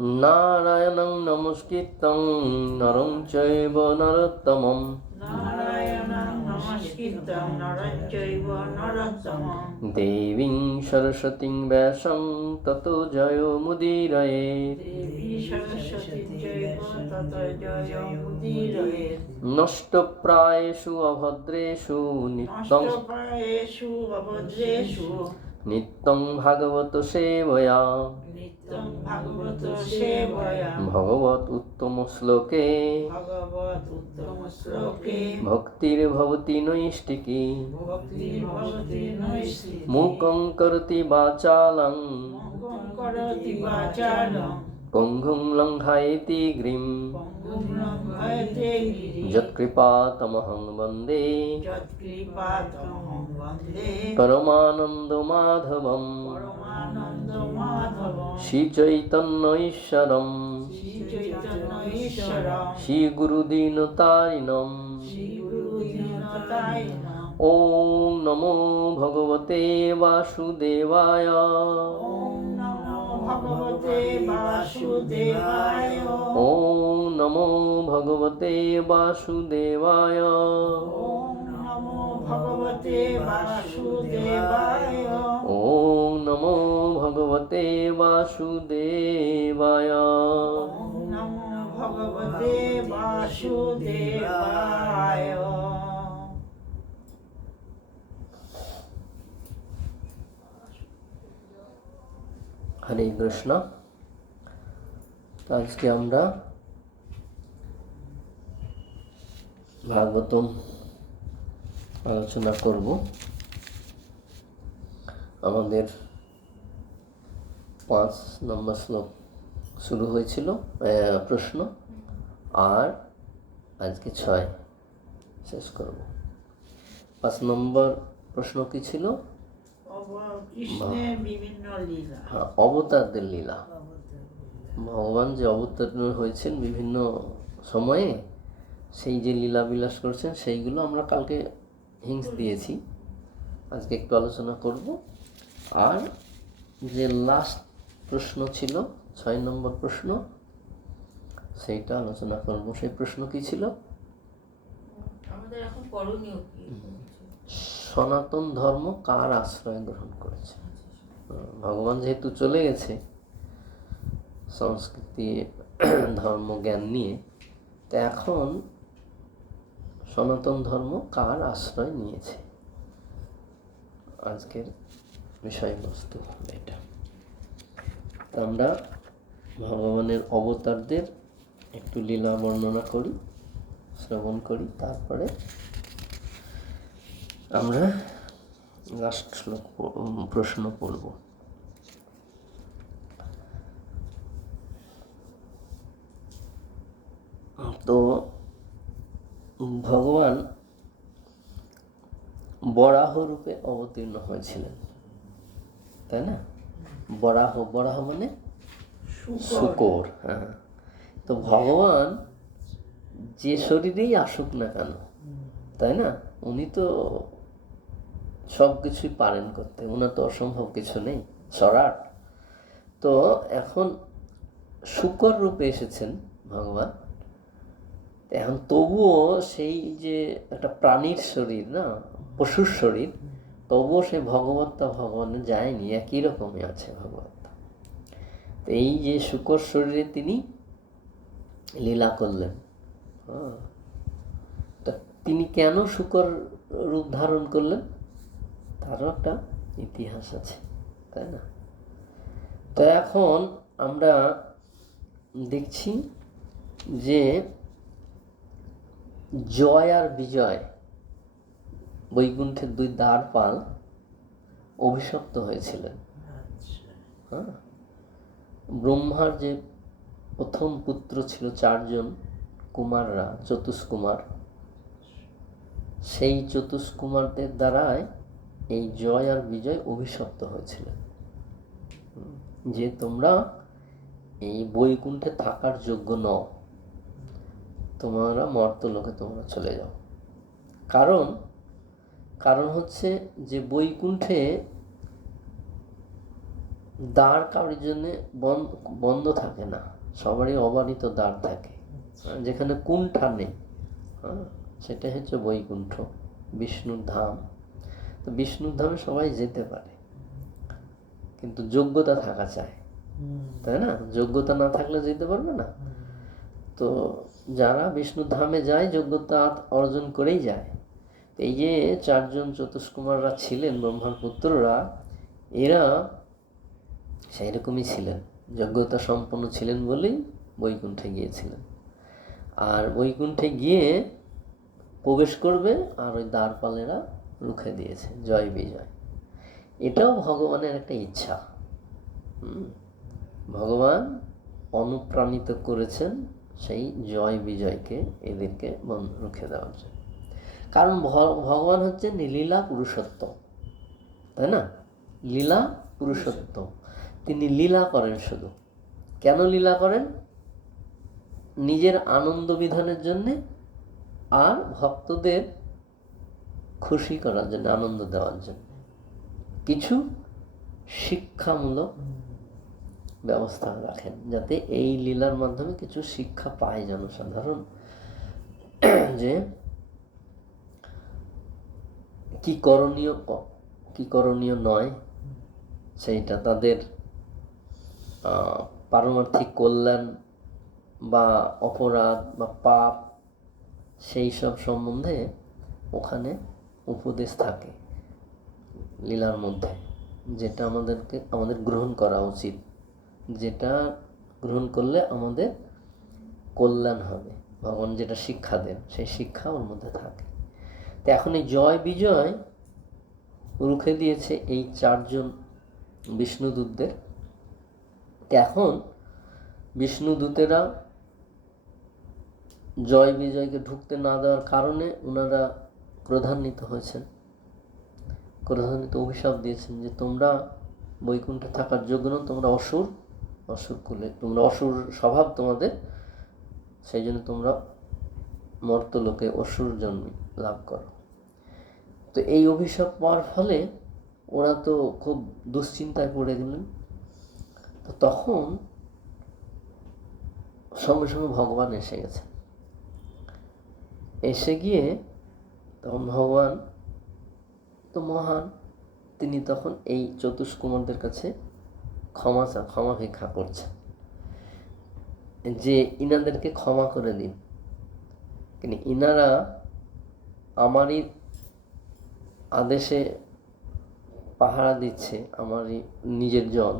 নারায়ণং নমস্কৃত্যং নরং চৈব নরোত্তমং নারায়ণং নমস্কৃত্যং নরং চৈব নরোত্তমং দেবীং সরস্বতীং ব্যাসং ততো জয়মুদীরয়েৎ। দেবী সরস্বতী চৈব ততো জয়মুদীরয়েৎ। নষ্টপ্রায়েষু অভদ্রেষু নিত্যং নষ্টপ্রায়েষু অভদ্রেষু নিত্যং ভাগবত সেবয়া নিত্যং ভাগবত সেবয়া ভগবত উত্তম শ্লোকে ভগবত উত্তম শ্লোকে ভক্তির্ভবতি নৈষ্টিকী ভক্তির্ভবতি নৈষ্ঠিকী। মূকং করতি বাচালং মঙ্গং করোতি বাচালং পঙ্গুং লঙ্ঘায়তি গিরিম পঙ্গুং লঙ্ঘয়তে গিরিম। যৎকৃপাতমহং বন্দে যৎকৃপাতমহং বন্দে পরমানন্দমাধবম পরমানন্দ মাধবম। শ্রীচৈতন্য ঈশ্বরম শ্রীচৈতন্য ঈশ্বরম শ্রীগুরুদীনতারিণম। শ্রীগুরু দীনতারিণম। ওম নমো ভগবতে বাসুদেবায়। ওম নমো ভগবতে বাসুদেবায়। ওম নমো ভগবতে বাসুদেবায়। ওম নমো ভগবতে বাসুদেবায়। ওম নমো ভগবতে বাসুদেবায়। ওম নমো ভগবতে বাসুদেবায়। হরে কৃষ্ণ। আজকে আমরা ভাগবতম আলোচনা করব। আমাদের 5 নম্বর শ্লোক শুরু হয়েছিল প্রশ্ন, আর আজকে 6 শেষ করব। 5 নম্বর প্রশ্ন কি ছিল? কৃষ্ণের বিভিন্ন লীলা। অবতারদের লীলা। ভগবান যে অবতীর্ণ হয়েছেন বিভিন্ন সময়ে, সেই যে লীলা বিলাস করছেন সেইগুলো আমরা কালকে হিংস দিয়েছি। আজকে একটু আলোচনা করব। আর যে লাস্ট প্রশ্ন ছিল 6 নম্বর প্রশ্ন, সেইটা আলোচনা করব। সেই প্রশ্ন কি ছিল? আমাদের এখন করণীয় কি? সনাতন ধর্ম কার আশ্রয় গ্রহণ করেছে? ভগবান যেহেতু চলে গেছে সংস্কৃতি ধর্ম জ্ঞান নিয়ে, তো এখন সনাতন ধর্ম কার আশ্রয় নিয়েছে? আজকের বিষয়বস্তু এটা। আমরা ভগবানের অবতারদের একটু লীলা বর্ণনা করি, শ্রবণ করি, তারপরে আমরা লাস্ট শ্লোক প্রশ্ন পড়ব। তো ভগবান বরাহ রূপে অবতীর্ণ হয়েছিলেন, তাই না? বরাহ, বরাহ মানে শূকর। হ্যাঁ, তো ভগবান যে শরীরেই আসুক না কেন, তাই না, উনি তো সব কিছুই পারেন করতে, ওনার তো অসম্ভব কিছু নেই, সরাট। তো এখন শূকর রূপে এসেছেন ভগবান। এখন তবুও সেই যে একটা প্রাণীর শরীর না, পশুর শরীর, তবুও সে ভগবত্তা ভগবানে যায়নি, একই রকমই আছে ভগবত্তা। তো এই যে শূকর শরীরে তিনি লীলা করলেন। তা তিনি কেন শূকর রূপ ধারণ করলেন, তারও একটা ইতিহাস আছে, তাই না? তো এখন আমরা দেখছি যে জয় আর বিজয়, বৈকুণ্ঠের 2 দ্বারপাল অভিশপ্ত হয়েছিলেন। হ্যাঁ, ব্রহ্মার যে প্রথম পুত্র ছিল 4 জন কুমাররা, চতুষ্কুমার, সেই চতুষ্কুমারদের দ্বারাই এই জয় আর বিজয় অভিশপ্ত হয়েছিলেন যে তোমরা এই বৈকুণ্ঠে থাকার যোগ্য নও, তোমরা মর্তলোকে তোমরা চলে যাও। কারণ হচ্ছে যে বৈকুণ্ঠে দ্বার কারোর জন্য বন্ধ থাকে না, সবারই অবারিত দ্বার থাকে। যেখানে কুণ্ঠা নেই, হ্যাঁ, সেটা হচ্ছে বৈকুণ্ঠ, বিষ্ণুর ধাম। তো বিষ্ণুর ধামে সবাই যেতে পারে, কিন্তু যোগ্যতা থাকা চাই, তাই না? যোগ্যতা না থাকলে যেতে পারবে না। তো যারা বিষ্ণুর ধামে যায় যোগ্যতা অর্জন করেই যায়। এই যে চারজন চতুষ্কুমাররা ছিলেন, ব্রহ্মার পুত্ররা, এরা সেই রকমই ছিলেন, যোগ্যতা সম্পন্ন ছিলেন বলেই বৈকুণ্ঠে গিয়েছিলেন। আর বৈকুণ্ঠে গিয়ে প্রবেশ করবে, আর ওই দ্বারপালেরা রুখে দিয়েছে, জয় বিজয়। এটাও ভগবানের একটা ইচ্ছা। ভগবান অনুপ্রাণিত করেছেন সেই জয় বিজয়কে, এদেরকে রুখে দেওয়ার জন্য। কারণ ভগবান হচ্ছেন লীলা পুরুষোত্তম, তাই না? লীলা পুরুষোত্তম, তিনি লীলা করেন শুধু। কেন লীলা করেন? নিজের আনন্দ বিধানের জন্যে, আর ভক্তদের খুশি করার জন্য, আনন্দ দেওয়ার জন্য, কিছু শিক্ষামূলক ব্যবস্থা রাখেন, যাতে এই লীলার মাধ্যমে কিছু শিক্ষা পায় জনসাধারণ, যে কি করণীয় কি করণীয় নয়, সেইটা তাদের পারমার্থিক কল্যাণ বা অপরাধ বা পাপ, সেই সব সম্বন্ধে ওখানে উপদেশ থাকে লীলার মধ্যে, যেটা আমাদের গ্রহণ করা উচিত, যেটা গ্রহণ করলে আমাদের কল্যাণ হবে, ভগবান যেটা শিক্ষা দেন সেই শিক্ষা ওর মধ্যে থাকে। তো এখন এই জয় বিজয় রুখে দিয়েছে এই চারজন বিষ্ণুদূতদের। এখন বিষ্ণুদূতেরা জয় বিজয়কে ঢুকতে না দেওয়ার কারণে ওনারা ক্রোধান্বিত হয়েছেন, ক্রোধান্বিত অভিশাপ দিয়েছেন যে তোমরা বৈকুণ্ঠে থাকার যোগ্য নও, তোমরা অসুর, অসুর কুলে, তোমরা অসুর স্বভাব তোমাদের, সেই জন্য তোমরা মর্তলোকে অসুর জন্ম লাভ করো। তো এই অভিশাপ পাওয়ার ফলে ওরা তো খুব দুশ্চিন্তায় পড়ে গেলেন। তো তখন সঙ্গে সঙ্গে ভগবান এসে গেছে। এসে গিয়ে তখন ভগবান তো মহান, তিনি তখন এই চতুষ্কুমারদের কাছে ক্ষমা ভিক্ষা করছেন, যে ইনাদেরকে ক্ষমা করে দিন, কিন্তু ইনারা আমারই আদেশে পাহারা দিচ্ছে, আমারই নিজের জন,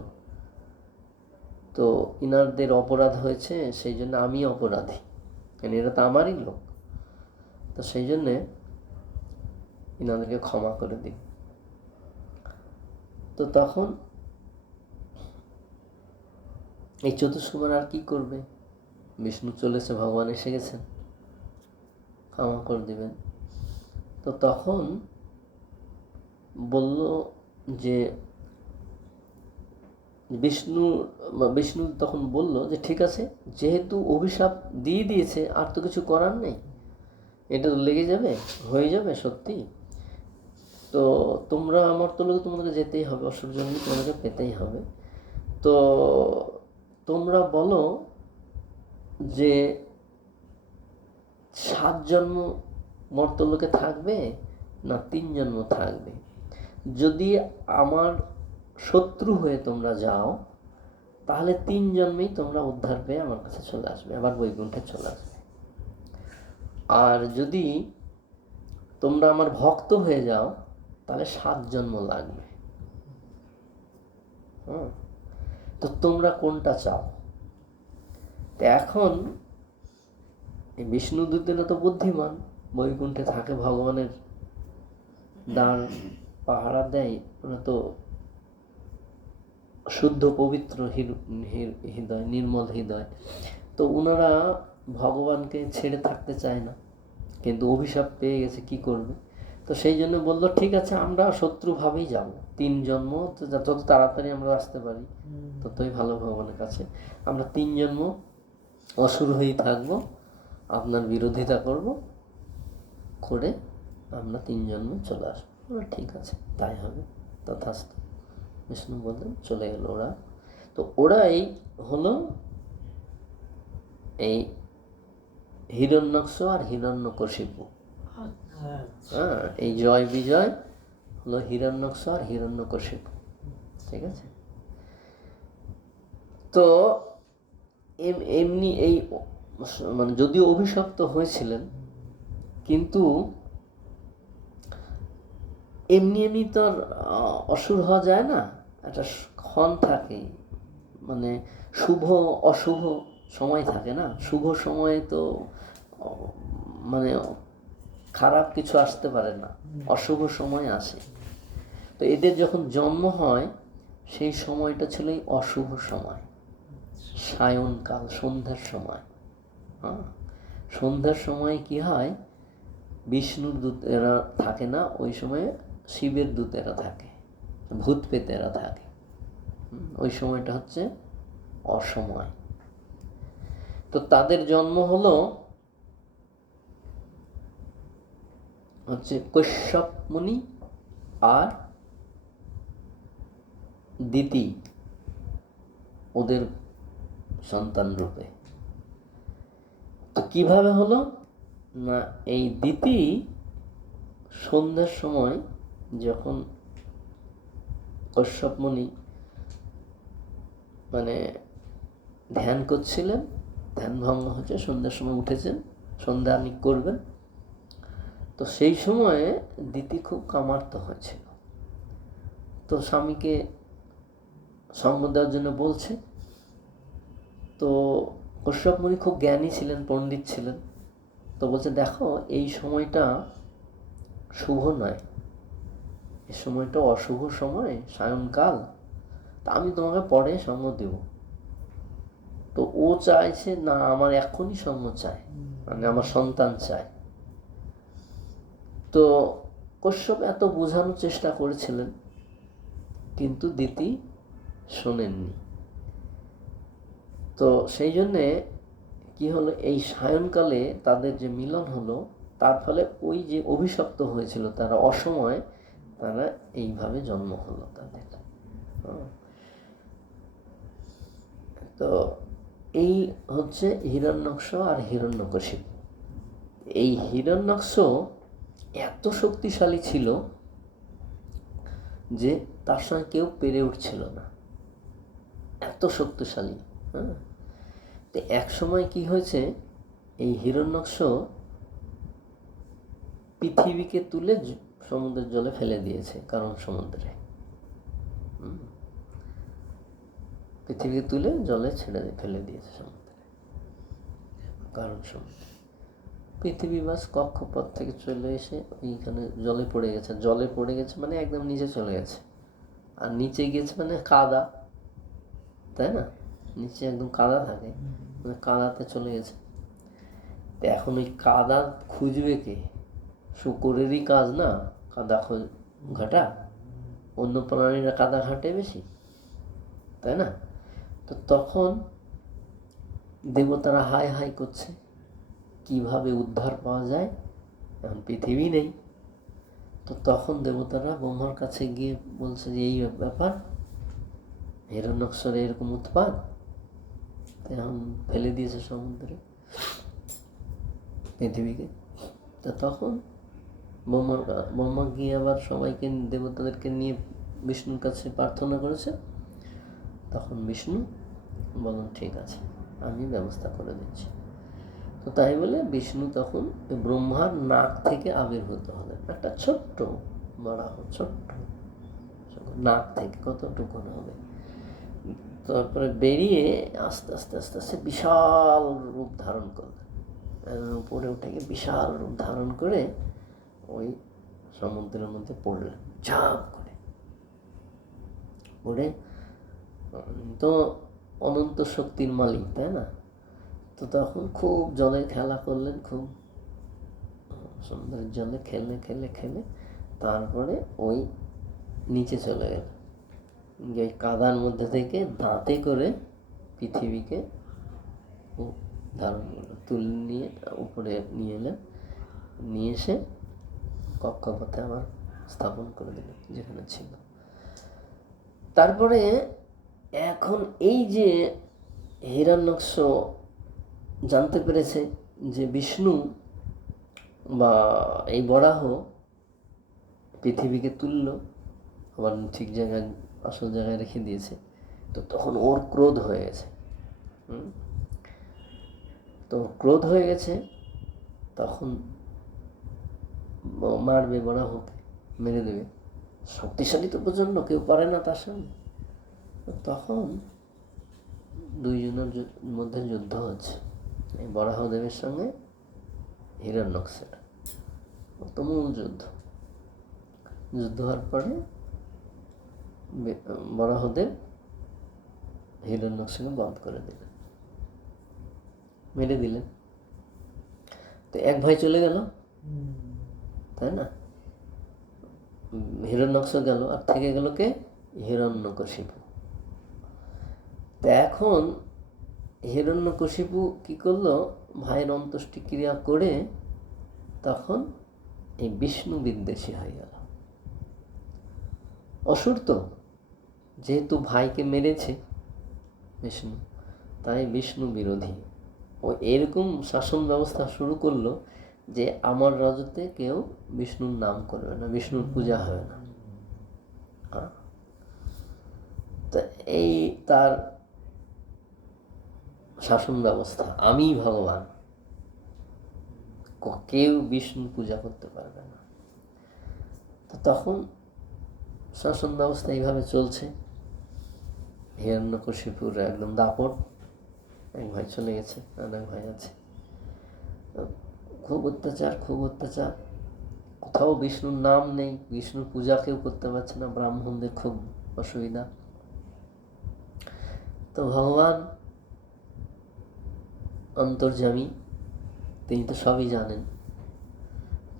তো ইনারদের অপরাধ হয়েছে, সেই জন্য আমি অপরাধী, কারণ এরা তো আমারই লোক, তো সেই জন্যে ইনাদেরকে ক্ষমা করে দিন। তো তখন এই চতুষ্কুমার আর কি করবে? বিষ্ণু চলেছে, ভগবান এসে গেছেন, ক্ষমা করে দিবেন। তো তখন বলল যে বিষ্ণু তখন বলল যে ঠিক আছে, যেহেতু অভিশাপ দিয়ে দিয়েছে, আর তো কিছু করার নেই, এটা তো লেগে যাবে, হয়ে যাবে সত্যি। তো তোমরা আমার তো লোকে তোমাদেরকে যেতেই হবে, অসুর জন্ম তোমাদেরকে পেতেই হবে। তো তোমরা বলো যে 7 জন্ম মর্তলোকে থাকবে না 3 জন্ম থাকবে। যদি আমার শত্রু হয়ে তোমরা যাও, তাহলে 3 জন্মেই তোমরা উদ্ধার পেয়ে আমার কাছে চলে আসবে, আবার বৈকুণ্ঠে চলে আসবে। আর যদি তোমরা আমার ভক্ত হয়ে যাও, তাহলে 7 জন্ম লাগবে। তো তোমরা কোনটা চাও? তো এখন এই বিষ্ণুদূতেরা তো বুদ্ধিমান, বৈকুণ্ঠে থাকে, ভগবানের দান পাহারা দেয়, ওরা তো শুদ্ধ পবিত্র হৃদয়, নির্মল হৃদয়, তো ওনারা ভগবানকে ছেড়ে থাকতে চায় না, কিন্তু অভিশাপ পেয়ে গেছে, কি করবে? তো সেই জন্য বললো ঠিক আছে, আমরা শত্রুভাবেই যাব, 3 জন্ম, যত তাড়াতাড়ি আমরা আসতে পারি ততই ভালো ভগবানের কাছে। আমরা 3 জন্ম অসুর হয়েই থাকবো, আপনার বিরোধিতা করব, করে আমরা 3 জন্মে চলে আসবো। ঠিক আছে, তাই হবে, তথাস্তু। বিষ্ণু বললেন, চলে গেল ওরা। তো ওরাই হলো এই হিরণ্যাক্ষ আর হিরণ্যকশিপু। হ্যাঁ, এই জয় বিজয় হলো হিরণ্যাক্ষ আর হিরণ্যকশিপু। ঠিক আছে। তো এমনি এই মানে যদিও অভিশপ্ত হয়েছিলেন, কিন্তু এমনি এমনি তো আর অসুর হওয়া যায় না, একটা ক্ষণ থাকে, মানে শুভ অশুভ সময় থাকে না। শুভ সময়ে তো মানে খারাপ কিছু আসতে পারে না, অশুভ সময় আসে। তো এদের যখন জন্ম হয় সেই সময়টা ছিল এই অশুভ সময়, সায়নকাল, সন্ধ্যার সময়। হ্যাঁ, সন্ধ্যার সময় কি হয়, বিষ্ণুর দূতেরা থাকে না ওই সময়ে, শিবের দূতেরা থাকে, ভূত পেতেরা থাকে। ওই সময়টা হচ্ছে অসময়। তো তাদের জন্ম হলো হচ্ছে কশ্যপ মুনি আর দিতি, ওদের সন্তান রূপে। তো কিভাবে হলো না, এই দিতি সন্ধ্যার সময় যখন কশ্যপ মুনি মানে ধ্যান করছিলেন, ধ্যান ভঙ্গ হচ্ছে, সন্ধ্যার সময় উঠেছেন, সন্ধ্যা আপনি করবেন। তো সেই সময়ে দিতি খুব কামার্ত হয়েছিল। তো স্বামীকে সঙ্গ দেওয়ার জন্য বলছে। তো কশ্যপ মুনি খুব জ্ঞানী ছিলেন, পণ্ডিত ছিলেন। তো বলছে, দেখো এই সময়টা শুভ নয়, এই সময়টা অশুভ সময়, সায়নকাল, তা আমি তোমাকে পরে সঙ্গ দেব। তো ও চাইছে না, আমার এখনই সঙ্গ চাই, মানে আমার সন্তান চাই। তো কশ্যপ এত বোঝানোর চেষ্টা করেছিলেন, কিন্তু দিতি শোনেননি। তো সেই জন্যে কি হলো, এই সায়নকালে তাদের যে মিলন হলো, তার ফলে ওই যে অভিশপ্ত হয়েছিল তারা অসময়ে, তারা এইভাবে জন্ম হলো তাদের। তো এই হচ্ছে হিরণ্যাক্ষ আর হিরণ্যকশিপু। এই হিরণ্যাক্ষ এত শক্তিশালী ছিল যে তার সঙ্গে কেউ পেরে উঠছিল না, এত শক্তিশালী। হ্যাঁ, তো এক সময় কি হয়েছে, এই হিরণ্যাক্ষ পৃথিবীকে তুলে সমুদ্রের জলে ফেলে দিয়েছে, কারণ সমুদ্রে পৃথিবীকে তুলে জলে ছেড়ে ফেলে দিয়েছে সমুদ্রে, কারণ সমুদ্রে। পৃথিবী বাস কক্ষপথ থেকে চলে এসে এইখানে জলে পড়ে গেছে। জলে পড়ে গেছে মানে একদম নিচে চলে গেছে, আর নিচে গেছে মানে কাদা, তাই না? নিচে একদম কাদা থাকে, মানে কাদাতে চলে গেছে। এখন ওই কাদা খুঁজবে কে? শুকরেরই কাজ না কাদা ঘাটা, অন্য প্রাণীরা কাদা ঘাটে বেশি, তাই না? তো তখন দেবতারা হাই হাই করছে, কিভাবে উদ্ধার পাওয়া যায়, এখন পৃথিবী নেই। তো তখন দেবতারা ব্রহ্মার কাছে গিয়ে বলছে যে এই ব্যাপার, হিরণ্যাক্ষরে এরকম উৎপাত, এখন ফেলে দিয়েছে সমুদ্রে পৃথিবীকে। তো তখন ব্রহ্মা গিয়ে আবার সবাইকে, দেবতাদেরকে নিয়ে বিষ্ণুর কাছে প্রার্থনা করেছে। তখন বিষ্ণু বলেন, ঠিক আছে, আমি ব্যবস্থা করে দিচ্ছি। তো তাই বলে বিষ্ণু তখন ব্রহ্মার নাক থেকে আবির্ভূত হলেন, একটা ছোট্ট বরাহ, ছোট্ট নাক থেকে কতটুকু হবে, তারপরে বেরিয়ে আস্তে আস্তে আস্তে আস্তে বিশাল রূপ ধারণ করলেন, উপরে উঠে গিয়ে বিশাল রূপ ধারণ করে ওই সমুদ্রের মধ্যে পড়লেন, ঝাঁপ করে পড়ে। তো অনন্ত শক্তির মালিক, তাই না? তো তখন খুব জলে খেলা করলেন, খুব সুন্দর জলে খেলে খেলে খেলে তারপরে ওই নিচে চলে গেল, ওই কাদার মধ্যে থেকে দাঁতে করে পৃথিবীকে ধারণ করলো, তুলে নিয়ে উপরে নিয়ে এলেন, নিয়ে এসে কক্ষপথে আবার স্থাপন করে দিলেন যেখানে ছিল। তারপরে এখন এই যে হিরণ্যাক্ষ জানতে পেরেছে যে বিষ্ণু বা এই বরাহ পৃথিবীকে তুলল, আবার ঠিক জায়গায় আসল জায়গায় রেখে দিয়েছে, তো তখন ওর ক্রোধ হয়ে গেছে। তো ক্রোধ হয়ে গেছে, তখন মারবে, বরাহকে মেরে দেবে। শক্তিশালী তো প্রচণ্ড, কেউ পারে না তার সামনে। তখন দুইজনের মধ্যে যুদ্ধ হচ্ছে, এই বরাহদেবের সঙ্গে হিরণ্যাক্ষের তুমুল যুদ্ধ। যুদ্ধ হওয়ার পরে বরাহদেব হিরণ্যাক্ষকে বধ করে দিলেন, মেরে দিলেন। তো এক ভাই চলে গেল, তাই না? হিরণ্যাক্ষ গেল, আর থেকে গেল কে? হিরণ্যকশিপু। তো এখন হিরণ্যকশিপু কি করলো? ভাইয়ের অন্ত্যেষ্টিক্রিয়া করে তখন এই বিষ্ণু বিদ্বেষী হয়ে গেল। অসুর তো, যেহেতু ভাইকে মেরেছে বিষ্ণু, তাই বিষ্ণু বিরোধী। ও এরকম শাসন ব্যবস্থা শুরু করলো যে আমার রাজত্বে কেউ বিষ্ণুর নাম করবে না, বিষ্ণুর পূজা হবে না। তা এই তার শাসন ব্যবস্থা, আমি ভগবান, কেউ বিষ্ণু পূজা করতে পারবে না। তো তখন শাসন ব্যবস্থা এইভাবে চলছে। হিরণ্যকশিপুর একদম দাপট, এক ভাই চলে গেছে, আর এক ভাই আছে। খুব অত্যাচার, খুব অত্যাচার। কোথাও বিষ্ণুর নাম নেই, বিষ্ণুর পূজা কেউ করতে পারছে না, ব্রাহ্মণদের খুব অসুবিধা। তো ভগবান অন্তর্যামী, তিনি তো সবই জানেন।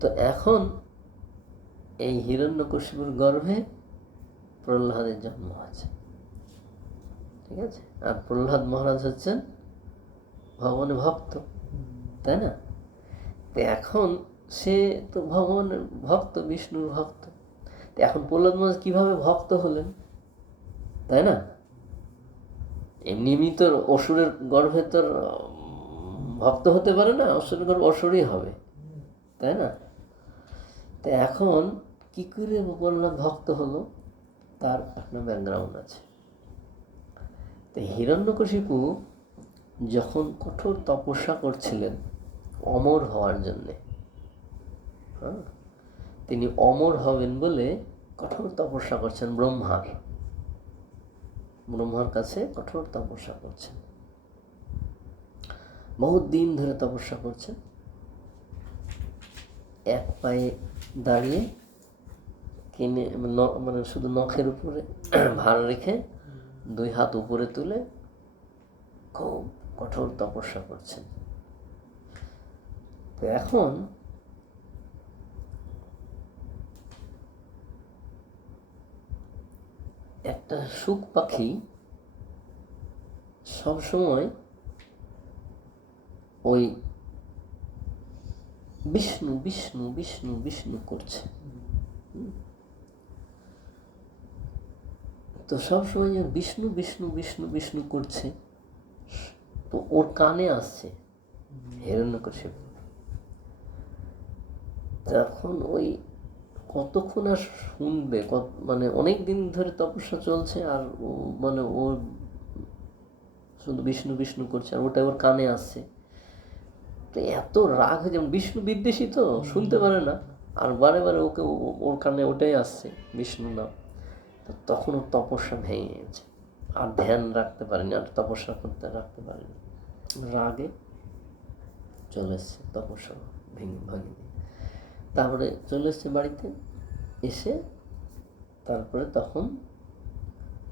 তো এখন এই হিরণ্যকশিপুর গর্ভে প্রহ্লাদের জন্ম আছে, ঠিক আছে? আর প্রহ্লাদ মহারাজ হচ্ছেন ভগবানের ভক্ত, তাই না? তো এখন সে তো ভগবানের ভক্ত, বিষ্ণুর ভক্ত। তো এখন প্রহ্লাদ মহারাজ কিভাবে ভক্ত হলেন, তাই না? এমনি এমনি তোর অসুরের গর্ভে তোর ভক্ত হতে পারে না, অসুরের গর্ভ অসুরই হবে, তাই না? তো এখন কি করে প্রহ্লাদ ভক্ত হলো, তার একটা ব্যাকগ্রাউন্ড আছে। তো হিরণ্যকশিপু যখন কঠোর তপস্যা করছিলেন অমর হওয়ার জন্যে, তিনি অমর হবেন বলে কঠোর তপস্যা করছেন, ব্রহ্মার কাছে কঠোর তপস্যা করছেন, বহুত দিন ধরে তপস্যা করছেন। এক পায়ে দাঁড়িয়ে কিনে, মানে শুধু নখের উপরে ভার রেখে দুই হাত উপরে তুলে খুব কঠোর তপস্যা করছেন। তো এখন একটা শুক পাখি সবসময় ওই বিষ্ণু বিষ্ণু বিষ্ণু বিষ্ণু করছে। তো সবসময় বিষ্ণু বিষ্ণু বিষ্ণু বিষ্ণু করছে, তো ওর কানে আসছে হিরণ্যকশিপু। তখন ওই কতক্ষণ আর শুনবে, মানে অনেক দিন ধরে তপস্যা চলছে, আর মানে ওর শুধু বিষ্ণু বিষ্ণু করছে, আর ওটা ওর কানে আসছে। তো এত রাগ হয়ে, যেমন বিষ্ণু বিদ্বেষী তো, শুনতে পারে না, আর বারে বারে ওকে ওর কানে ওটাই আসছে, বিষ্ণু নাম। তো তখন ওর তপস্যা ভেঙে গেছে, আর ধ্যান রাখতে পারেনি, আর তপস্যা করতে রাখতে পারেনি, রাগে চলে এসছে, তপস্যা ভেঙে দিয়ে। তারপরে চলে এসছে বাড়িতে, এসে তারপরে তখন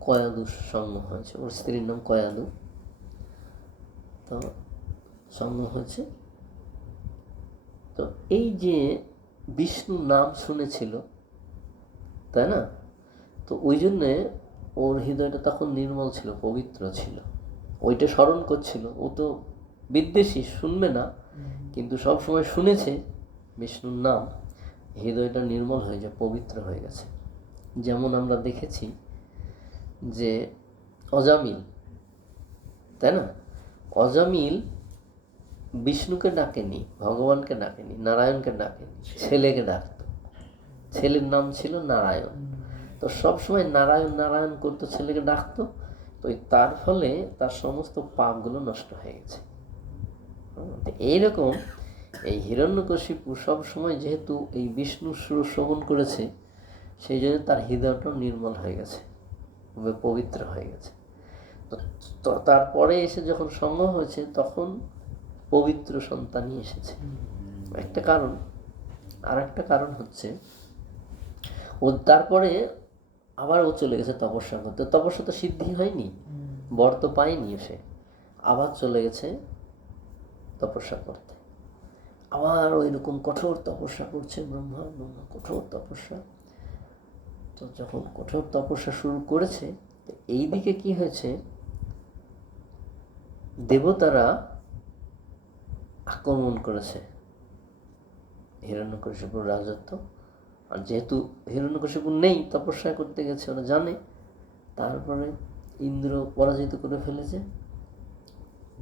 কয়াদুর সঙ্গ হয়েছে, ওর স্ত্রীর নাম কয়াদু। তো সঙ্গ হয়েছে, তো এই যে বিষ্ণুর নাম শুনেছিল, তাই না? তো ওই জন্যে ওর হৃদয়টা তখন নির্মল ছিল, পবিত্র ছিল, ওইটা স্মরণ করছিল। ও তো বিদ্বেষী, শুনবে না, কিন্তু সব সময় শুনেছে বিষ্ণুর নাম, হৃদয়টা নির্মল হয়ে যায়, পবিত্র হয়ে গেছে। যেমন আমরা দেখেছি যে অজামিল, তাই না? অজামিল বিষ্ণুকে ডাকেনি, ভগবানকে ডাকেনি, নারায়ণকে ডাকেনি, ছেলেকে ডাকতো। ছেলের নাম ছিল নারায়ণ। তো সবসময় নারায়ণ নারায়ণ করতো, ছেলেকে ডাকতো। তো তার ফলে তার সমস্ত পাপগুলো নষ্ট হয়ে গেছে। এইরকম এই হিরণ্যকশিপু সবসময় যেহেতু এই বিষ্ণু সুর শ্রবণ করেছে, সেই জন্য তার হৃদয়টা নির্মল হয়ে গেছে, পবিত্র হয়ে গেছে। তো তারপরে এসে যখন সঙ্গ হয়েছে তখন পবিত্র সন্তানই এসেছে, একটা কারণ। আর একটা কারণ হচ্ছে ও তারপরে আবার ও চলে গেছে তপস্যা করতে। তপস্যা তো সিদ্ধি হয়নি, বর তো পায়নি, সে আবার চলে গেছে তপস্যা করতে। আবার ওইরকম কঠোর তপস্যা করছে, ব্রহ্মা কঠোর তপস্যা। তো যখন কঠোর তপস্যা শুরু করেছে, এই দিকে কি হয়েছে, দেবতারা আক্রমণ করেছে হিরণ্যকশিপুর রাজত্ব। আর যেহেতু হিরণ্যকশিপু নেই, তপস্যা করতে গেছে, ওরা জানে। তারপরে ইন্দ্র পরাজিত করে ফেলেছে,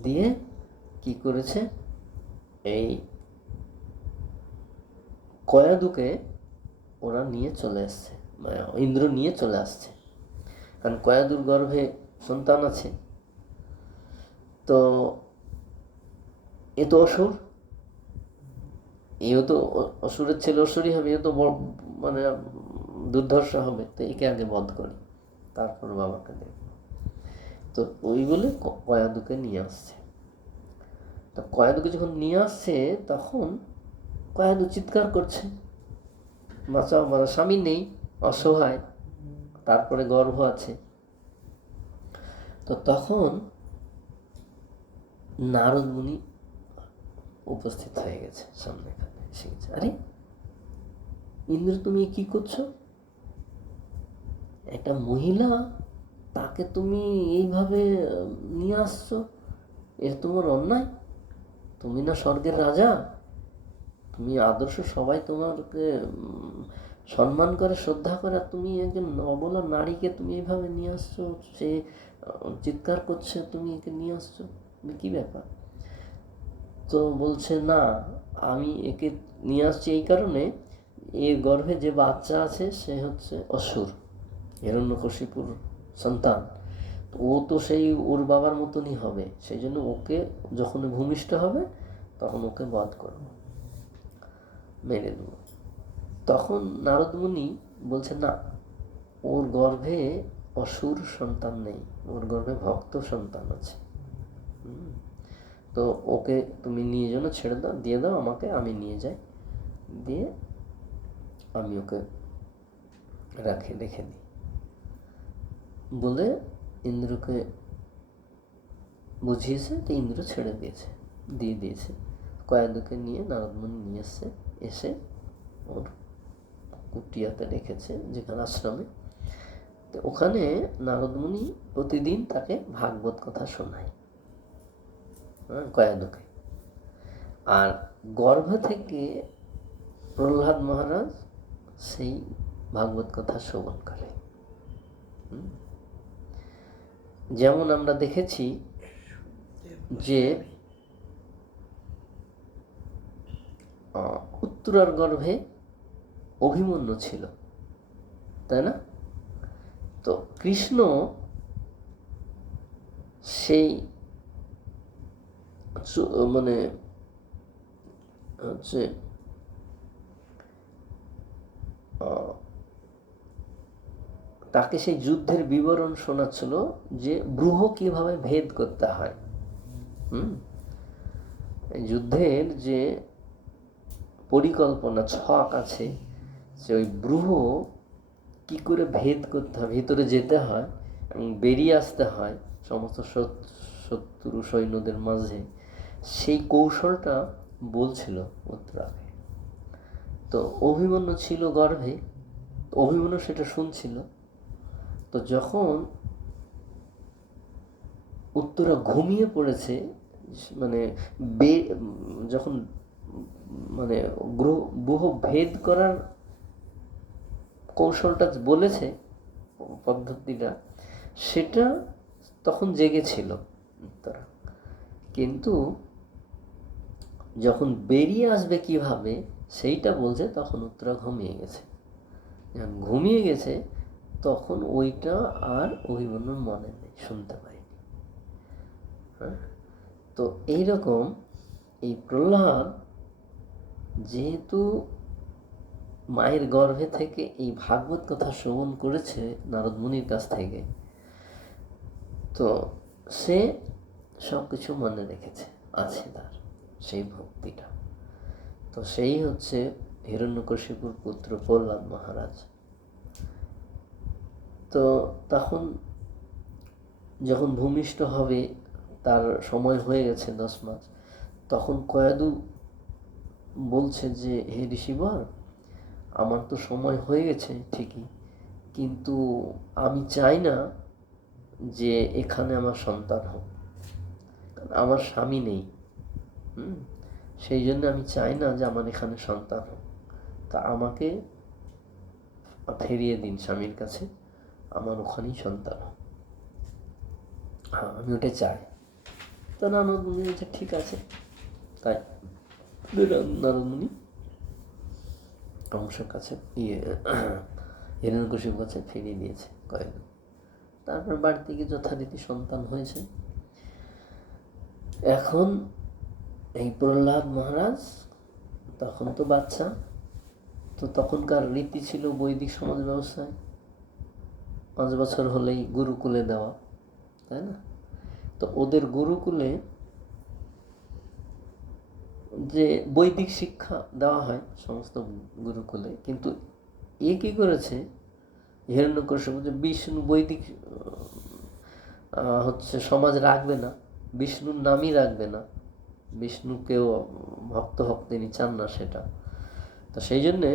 দিয়ে কি করেছে, এই কয়াদুকে ওরা নিয়ে চলে আসছে, ইন্দ্র নিয়ে চলে আসছে। কারণ কয়াদুর গর্ভে সন্তান আছে। তো এ তো অসুর, এও তো অসুরের ছেলে, অসুরই হবে, এ তো মানে দুর্ধর্ষ হবে। তো একে আগে বধ করি, তারপর বাবাকে দেখব। তো ওই বলে কয়াদুকে নিয়ে আসছে। তো কয়াদুকে যখন নিয়ে আসছে তখন কয়াদু চিৎকার করছে, বাঁচাও, মানে স্বামী নেই, অসহায়, তারপরে গর্ভ আছে। তো তখন নারদ মুনি উপস্থিত হয়ে গেছে সামনে, এসে গেছে। আরে ইন্দ্র, তুমি কি করছো? একটা মহিলা, তাকে তুমি এইভাবে নিয়ে আসছো, এর তোমার অন্যায়। তুমি না স্বর্গের রাজা, তুমি আদর্শ, সবাই তোমাকে সম্মান করে, শ্রদ্ধা করে, আর তুমি একজন অবলা নারীকে তুমি এইভাবে নিয়ে আসছো, সে চিৎকার করছে, তুমি একে নিয়ে আসছো, কি ব্যাপার? তো বলছে, না, আমি একে নিয়ে আসছি এই কারণে, এর গর্ভে যে বাচ্চা আছে সে হচ্ছে অসুর, হিরণ্যকশিপুর সন্তান। ও তো সেই ওর বাবার মতনই হবে, সেই জন্য ওকে যখন ভূমিষ্ঠ হবে তখন ওকে বধ করব, মেরে দেব। তখন নারদ মুনি বলছে, না, ওর গর্ভে অসুর সন্তান নেই, ওর গর্ভে ভক্ত সন্তান আছে। তো ওকে তুমি নিয়ে যেন ছেড়ে দাও, দিয়ে দাও আমাকে, আমি নিয়ে যাই, দিয়ে আমি ওকে রেখে দিই বলে ইন্দ্রকে বুঝিয়েছে। তো ইন্দ্র ছেড়ে দিয়ে দিয়েছে। কয়াদুকে নিয়ে নারদমুনি নিয়ে এসে ওর কুটিয়াতে রেখেছে, যেখানে আশ্রমে। তো ওখানে নারদমুনি প্রতিদিন তাকে ভাগবত কথা শোনায়, কয়াদুকে। আর গর্ভ থেকে প্রহ্লাদ মহারাজ সেই ভাগবত কথা শ্রবণ করে। যেমন আমরা দেখেছি যে উত্তরার গর্ভে অভিমন্যু ছিল, তাই না? তো কৃষ্ণ সেই মানে হচ্ছে তাকে সেই যুদ্ধের বিবরণ শোনাচ্ছিল, যে ব্রুহ কিভাবে ভেদ করতে হয়। যুদ্ধের যে পরিকল্পনা, ছক আছে, যে ওই ব্রুহ কি করে ভেদ করতে হয়, ভিতরে যেতে হয় এবং বেরিয়ে আসতে হয় সমস্ত শত্রু সৈন্যদের মাঝে, সেই কৌশলটা বলছিল উত্তরাকে। তো অভিমন্যু ছিল গর্ভে, অভিমন্যু সেটা শুনছিল। তো যখন উত্তরা ঘুমিয়ে পড়েছে, মানে যখন মানে ব্রুহ ভেদ করার কৌশলটা বলেছে, পদ্ধতিটা, সেটা তখন জেগেছিল তারা, কিন্তু যখন বেরিয়ে আসবে কিভাবে সেইটা বলছে, তখন উত্তরা ঘুমিয়ে গেছে। যখন ঘুমিয়ে গেছে তখন ওইটা আর অভিমন্যুর মনে নেই, শুনতে পাইনি। হ্যাঁ, তো এইরকম এই প্রহ্লাদ যেহেতু মায়ের গর্ভে থেকে এই ভাগবত কথা শ্রবণ করেছে নারদ মুনির কাছ থেকে, তো সে সব কিছু মনে রেখেছে, আছে তার সেই ভক্তিটা। তো সেই হচ্ছে হিরণ্যকশিপুর পুত্র প্রহ্লাদ মহারাজ। তো তখন যখন ভূমিষ্ঠ হবে, তার সময় হয়ে গেছে 10 মাস, তখন কয়াদু বলছে যে হে ঋষিবর, আমার তো সময় হয়ে গেছে ঠিকই, কিন্তু আমি চাই না যে এখানে আমার সন্তান হোক, আমার স্বামী নেই। সেই জন্য আমি চাই না যে আমার এখানে সন্তান হোক, তা আমাকে ফিরিয়ে দিন স্বামীর কাছে, আমার ওখানেই সন্তান হোক। হ্যাঁ, আমি ওটা চাই। তো নারদ মুনি বলছে ঠিক আছে। তাই নারদ মুনি কংসের কাছে হিরণ্যকশিপুর কাছে ফিরিয়ে দিয়েছে কয়েকদিন। তারপর বাড়ি থেকে যথারীতি সন্তান হয়েছে। এখন এই প্রহ্লাদ মহারাজ তখন তো বাচ্চা, তো তখনকার রীতি ছিল বৈদিক সমাজ ব্যবস্থায় 5 বছর হলেই গুরুকুলে দেওয়া, তাই না? তো ওদের গুরুকুলে যে বৈদিক শিক্ষা দেওয়া হয় সমস্ত গুরুকুলে, কিন্তু এ কি করেছে হিরণ্যকশিপু, যে বিষ্ণু বৈদিক হচ্ছে সমাজ রাখবে না, বিষ্ণুর নামই রাখবে না, বিষ্ণুকেও ভক্ত তিনি চান না সেটা। তো সেই জন্যে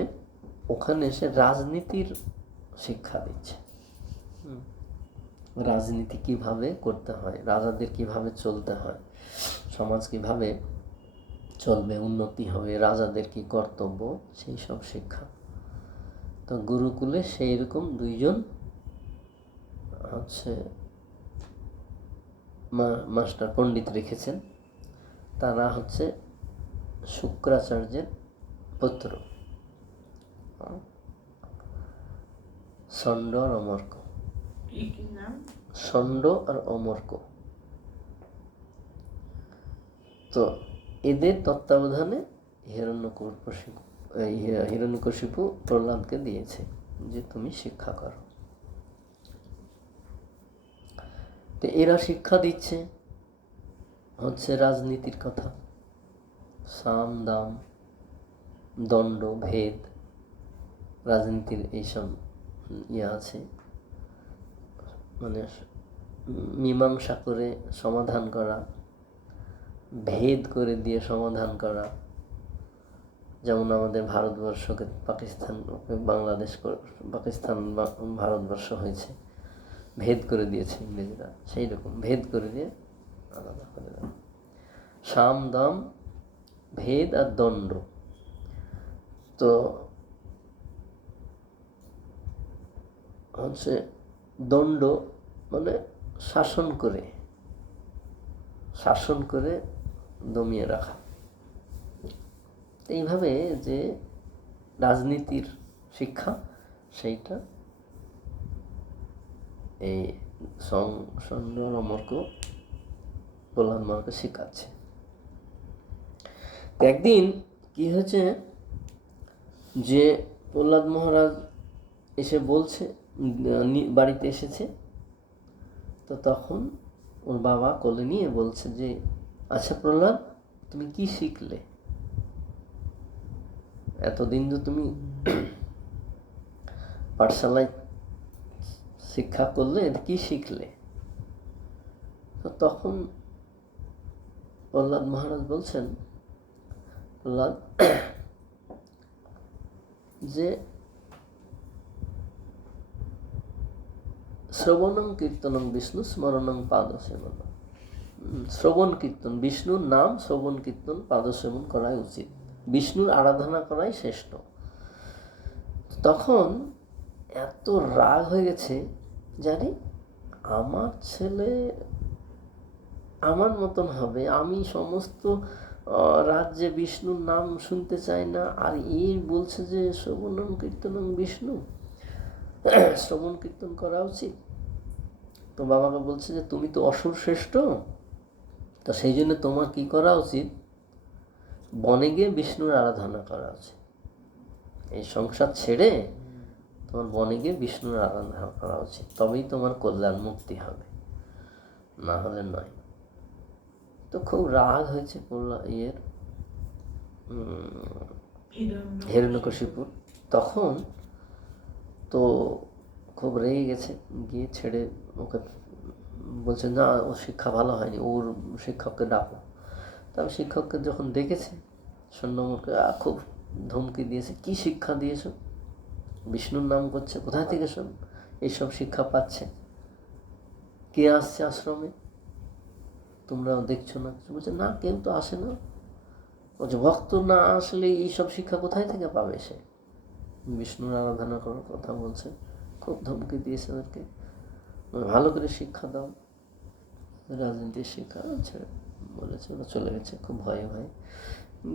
ওখানে সে রাজনীতির শিক্ষা দিচ্ছে। রাজনীতি কিভাবে করতে হয়, রাজাদের কিভাবে চলতে হয়, সমাজ কিভাবে চলবে, উন্নতি হবে, রাজাদের কি কর্তব্য, সেই সব শিক্ষা। তো গুরুকুলে সেই রকম 2 জন হচ্ছে মাস্টার পণ্ডিত রেখেছেন। তারা হচ্ছে শুক্রাচার্যের পুত্র, ষণ্ড আর অমর্ক। ষণ্ড আর অমর্ক। তো এদের তত্ত্বাবধানে হিরণ্যকশিপু প্রহ্লাদকে দিয়েছে যে তুমি শিক্ষা করো। তো এরা শিক্ষা দিচ্ছে হচ্ছে রাজনীতির কথা, সাম দাম দণ্ড ভেদ, রাজনীতির এইসব আছে, মানে মীমাংসা করে সমাধান করা, ভেদ করে দিয়ে সমাধান করা। যেমন আমাদের ভারতবর্ষকে পাকিস্তান, বাংলাদেশ, পাকিস্তান ভারতবর্ষ হয়েছে, ভেদ করে দিয়েছে ইংরেজরা, সেই রকম ভেদ করে দিয়ে আলাদা করে দেয়। সাম দাম ভেদ আর দণ্ড। তো হচ্ছে দণ্ড মানে শাসন করে দমিয়ে রাখা। এইভাবে যে রাজনীতির শিক্ষা, সেইটা এই ষণ্ড অমর্ক প্রহ্লাদ মহারাজকে শেখাচ্ছে। একদিন কি হয়েছে যে প্রহ্লাদ মহারাজ এসে বলছে, বাড়িতে এসেছে, তো তখন ওর বাবা কোলে নিয়ে বলছে যে আচ্ছা প্রহ্লাদ, তুমি কি শিখলে? এতদিন তো তুমি পাঠশালায় শিক্ষা করলে, কি শিখলে? তো তখন প্রহ্লাদ মহারাজ বলছেন, প্রহ্লাদ যে শ্রবণং কীর্তনং বিষ্ণু স্মরণং পাদসেবন। শ্রবণ কীর্তন, বিষ্ণুর নাম শ্রবণ কীর্তন পাদসেবন করাই উচিত, বিষ্ণুর আরাধনা করাই শ্রেষ্ঠ। তখন এত রাগ হয়ে গেছে জানি, আমার ছেলে আমার মতন হবে, আমি সমস্ত রাজ্যে বিষ্ণুর নাম শুনতে চাই না, আর এই বলছে যে শ্রবণং কীর্তনং বিষ্ণু, শ্রবণ কীর্তন করা উচিত। তো বাবাকে বলছে যে তুমি তো অসুর শ্রেষ্ঠ, তো সেই জন্য তোমার কি করা উচিত, বনে গিয়ে বিষ্ণুর আরাধনা করা উচিত। এই সংসার ছেড়ে তোমার বনে গিয়ে বিষ্ণুর আরাধনা করা উচিত, তবেই তোমার কল্যাণ মুক্তি হবে, না হলে নয়। তো খুব রাগ হয়েছে হিরণ্যকশিপুর। তখন তো খুব রেগে গেছে, গিয়ে ছেড়ে ওকে বলছে না, ও শিক্ষা ভালো হয়নি, ওর শিক্ষককে ডাকো। তবে শিক্ষককে যখন ডেকেছে, সৈন্যমূর্খে খুব ধমকি দিয়েছে, কি শিক্ষা দিয়েছ, বিষ্ণুর নাম করছে, কোথায় থেকে সব এইসব শিক্ষা পাচ্ছে, কে আসছে আশ্রমে, তোমরা দেখছো না? বলছে না, কেউ তো আসে না। বলছে ভক্ত না আসলে এইসব শিক্ষা কোথায় থেকে পাবে সে, বিষ্ণুর আরাধনা করার কথা বলছে। খুব ধমকি দিয়েছে ওদেরকে, ভালো করে শিক্ষা দাও, রাজনীতির শিক্ষা ছেড়ে বলেছে। ওরা চলে গেছে খুব ভয়ে ভয়ে,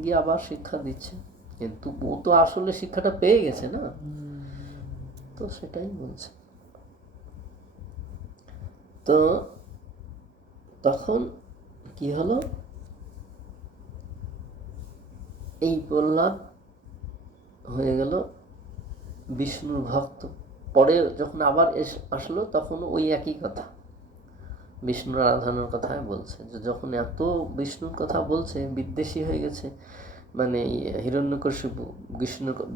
গিয়ে আবার শিক্ষা দিচ্ছে, কিন্তু ও তো আসলে শিক্ষাটা পেয়ে গেছে না, তো সেটাই বলছে। তো তখন কি হলো, এই প্রহ্লাদ হয়ে গেল বিষ্ণুর ভক্ত। পরে যখন আবার আসলো, তখন ওই একই কথা, বিষ্ণুর আরাধনার কথাই বলছে, যে যখন এত বিষ্ণুর কথা বলছে, বিদ্বেষী হয়ে গেছে, মানে হিরণ্যকশিপু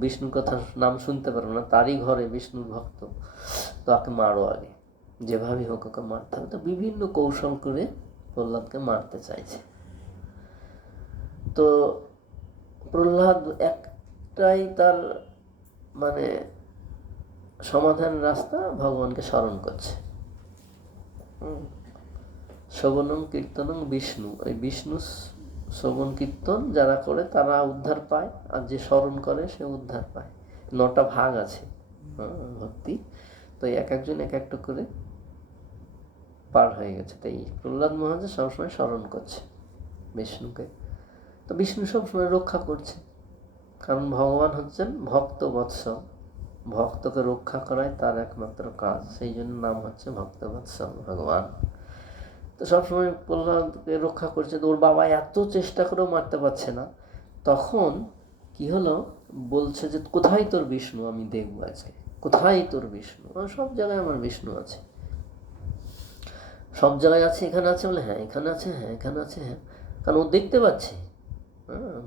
বিষ্ণুর কথা নাম শুনতে পারো না, তারই ঘরে বিষ্ণুর ভক্ত, তাকে মারো আগে, যেভাবেই হোক ওকে মারতে হবে। তো বিভিন্ন কৌশল করে প্রহ্লাদকে মারতে চাইছে। তো প্রহ্লাদ একটাই তার মানে সমাধান রাস্তা, ভগবানকে স্মরণ করছে। শ্রবণং কীর্তনং বিষ্ণু, ওই বিষ্ণু শ্রবণ কীর্তন যারা করে তারা উদ্ধার পায়, আর যে স্মরণ করে সে উদ্ধার পায়। 9টা ভাগ আছে ভক্তি, তো এক একজন এক একটা করে পার হয়ে গেছে। তাই প্রহ্লাদ মহারাজ সবসময় স্মরণ করছে বিষ্ণুকে। তো বিষ্ণু সবসময় রক্ষা করছে, কারণ ভগবান হচ্ছেন ভক্ত বৎসল, ভক্তকে রক্ষা করাই তার একমাত্র কাজ, সেই জন্য নাম হচ্ছে ভক্ত বৎসল ভগবান। তো সবসময় প্রহ্লাদকে রক্ষা করছে। তো ওর বাবা এত চেষ্টা করেও মারতে পারছে না। তখন কি হলো, বলছে যে কোথায় তোর বিষ্ণু, আমি দেখবো আজকে, কোথায় তোর বিষ্ণু? সব জায়গায় আমার বিষ্ণু আছে, সব জায়গায় আছে, এখানে আছে, বলে হ্যাঁ এখানে আছে, হ্যাঁ এখানে আছে, হ্যাঁ, কারণ ও দেখতে পাচ্ছে।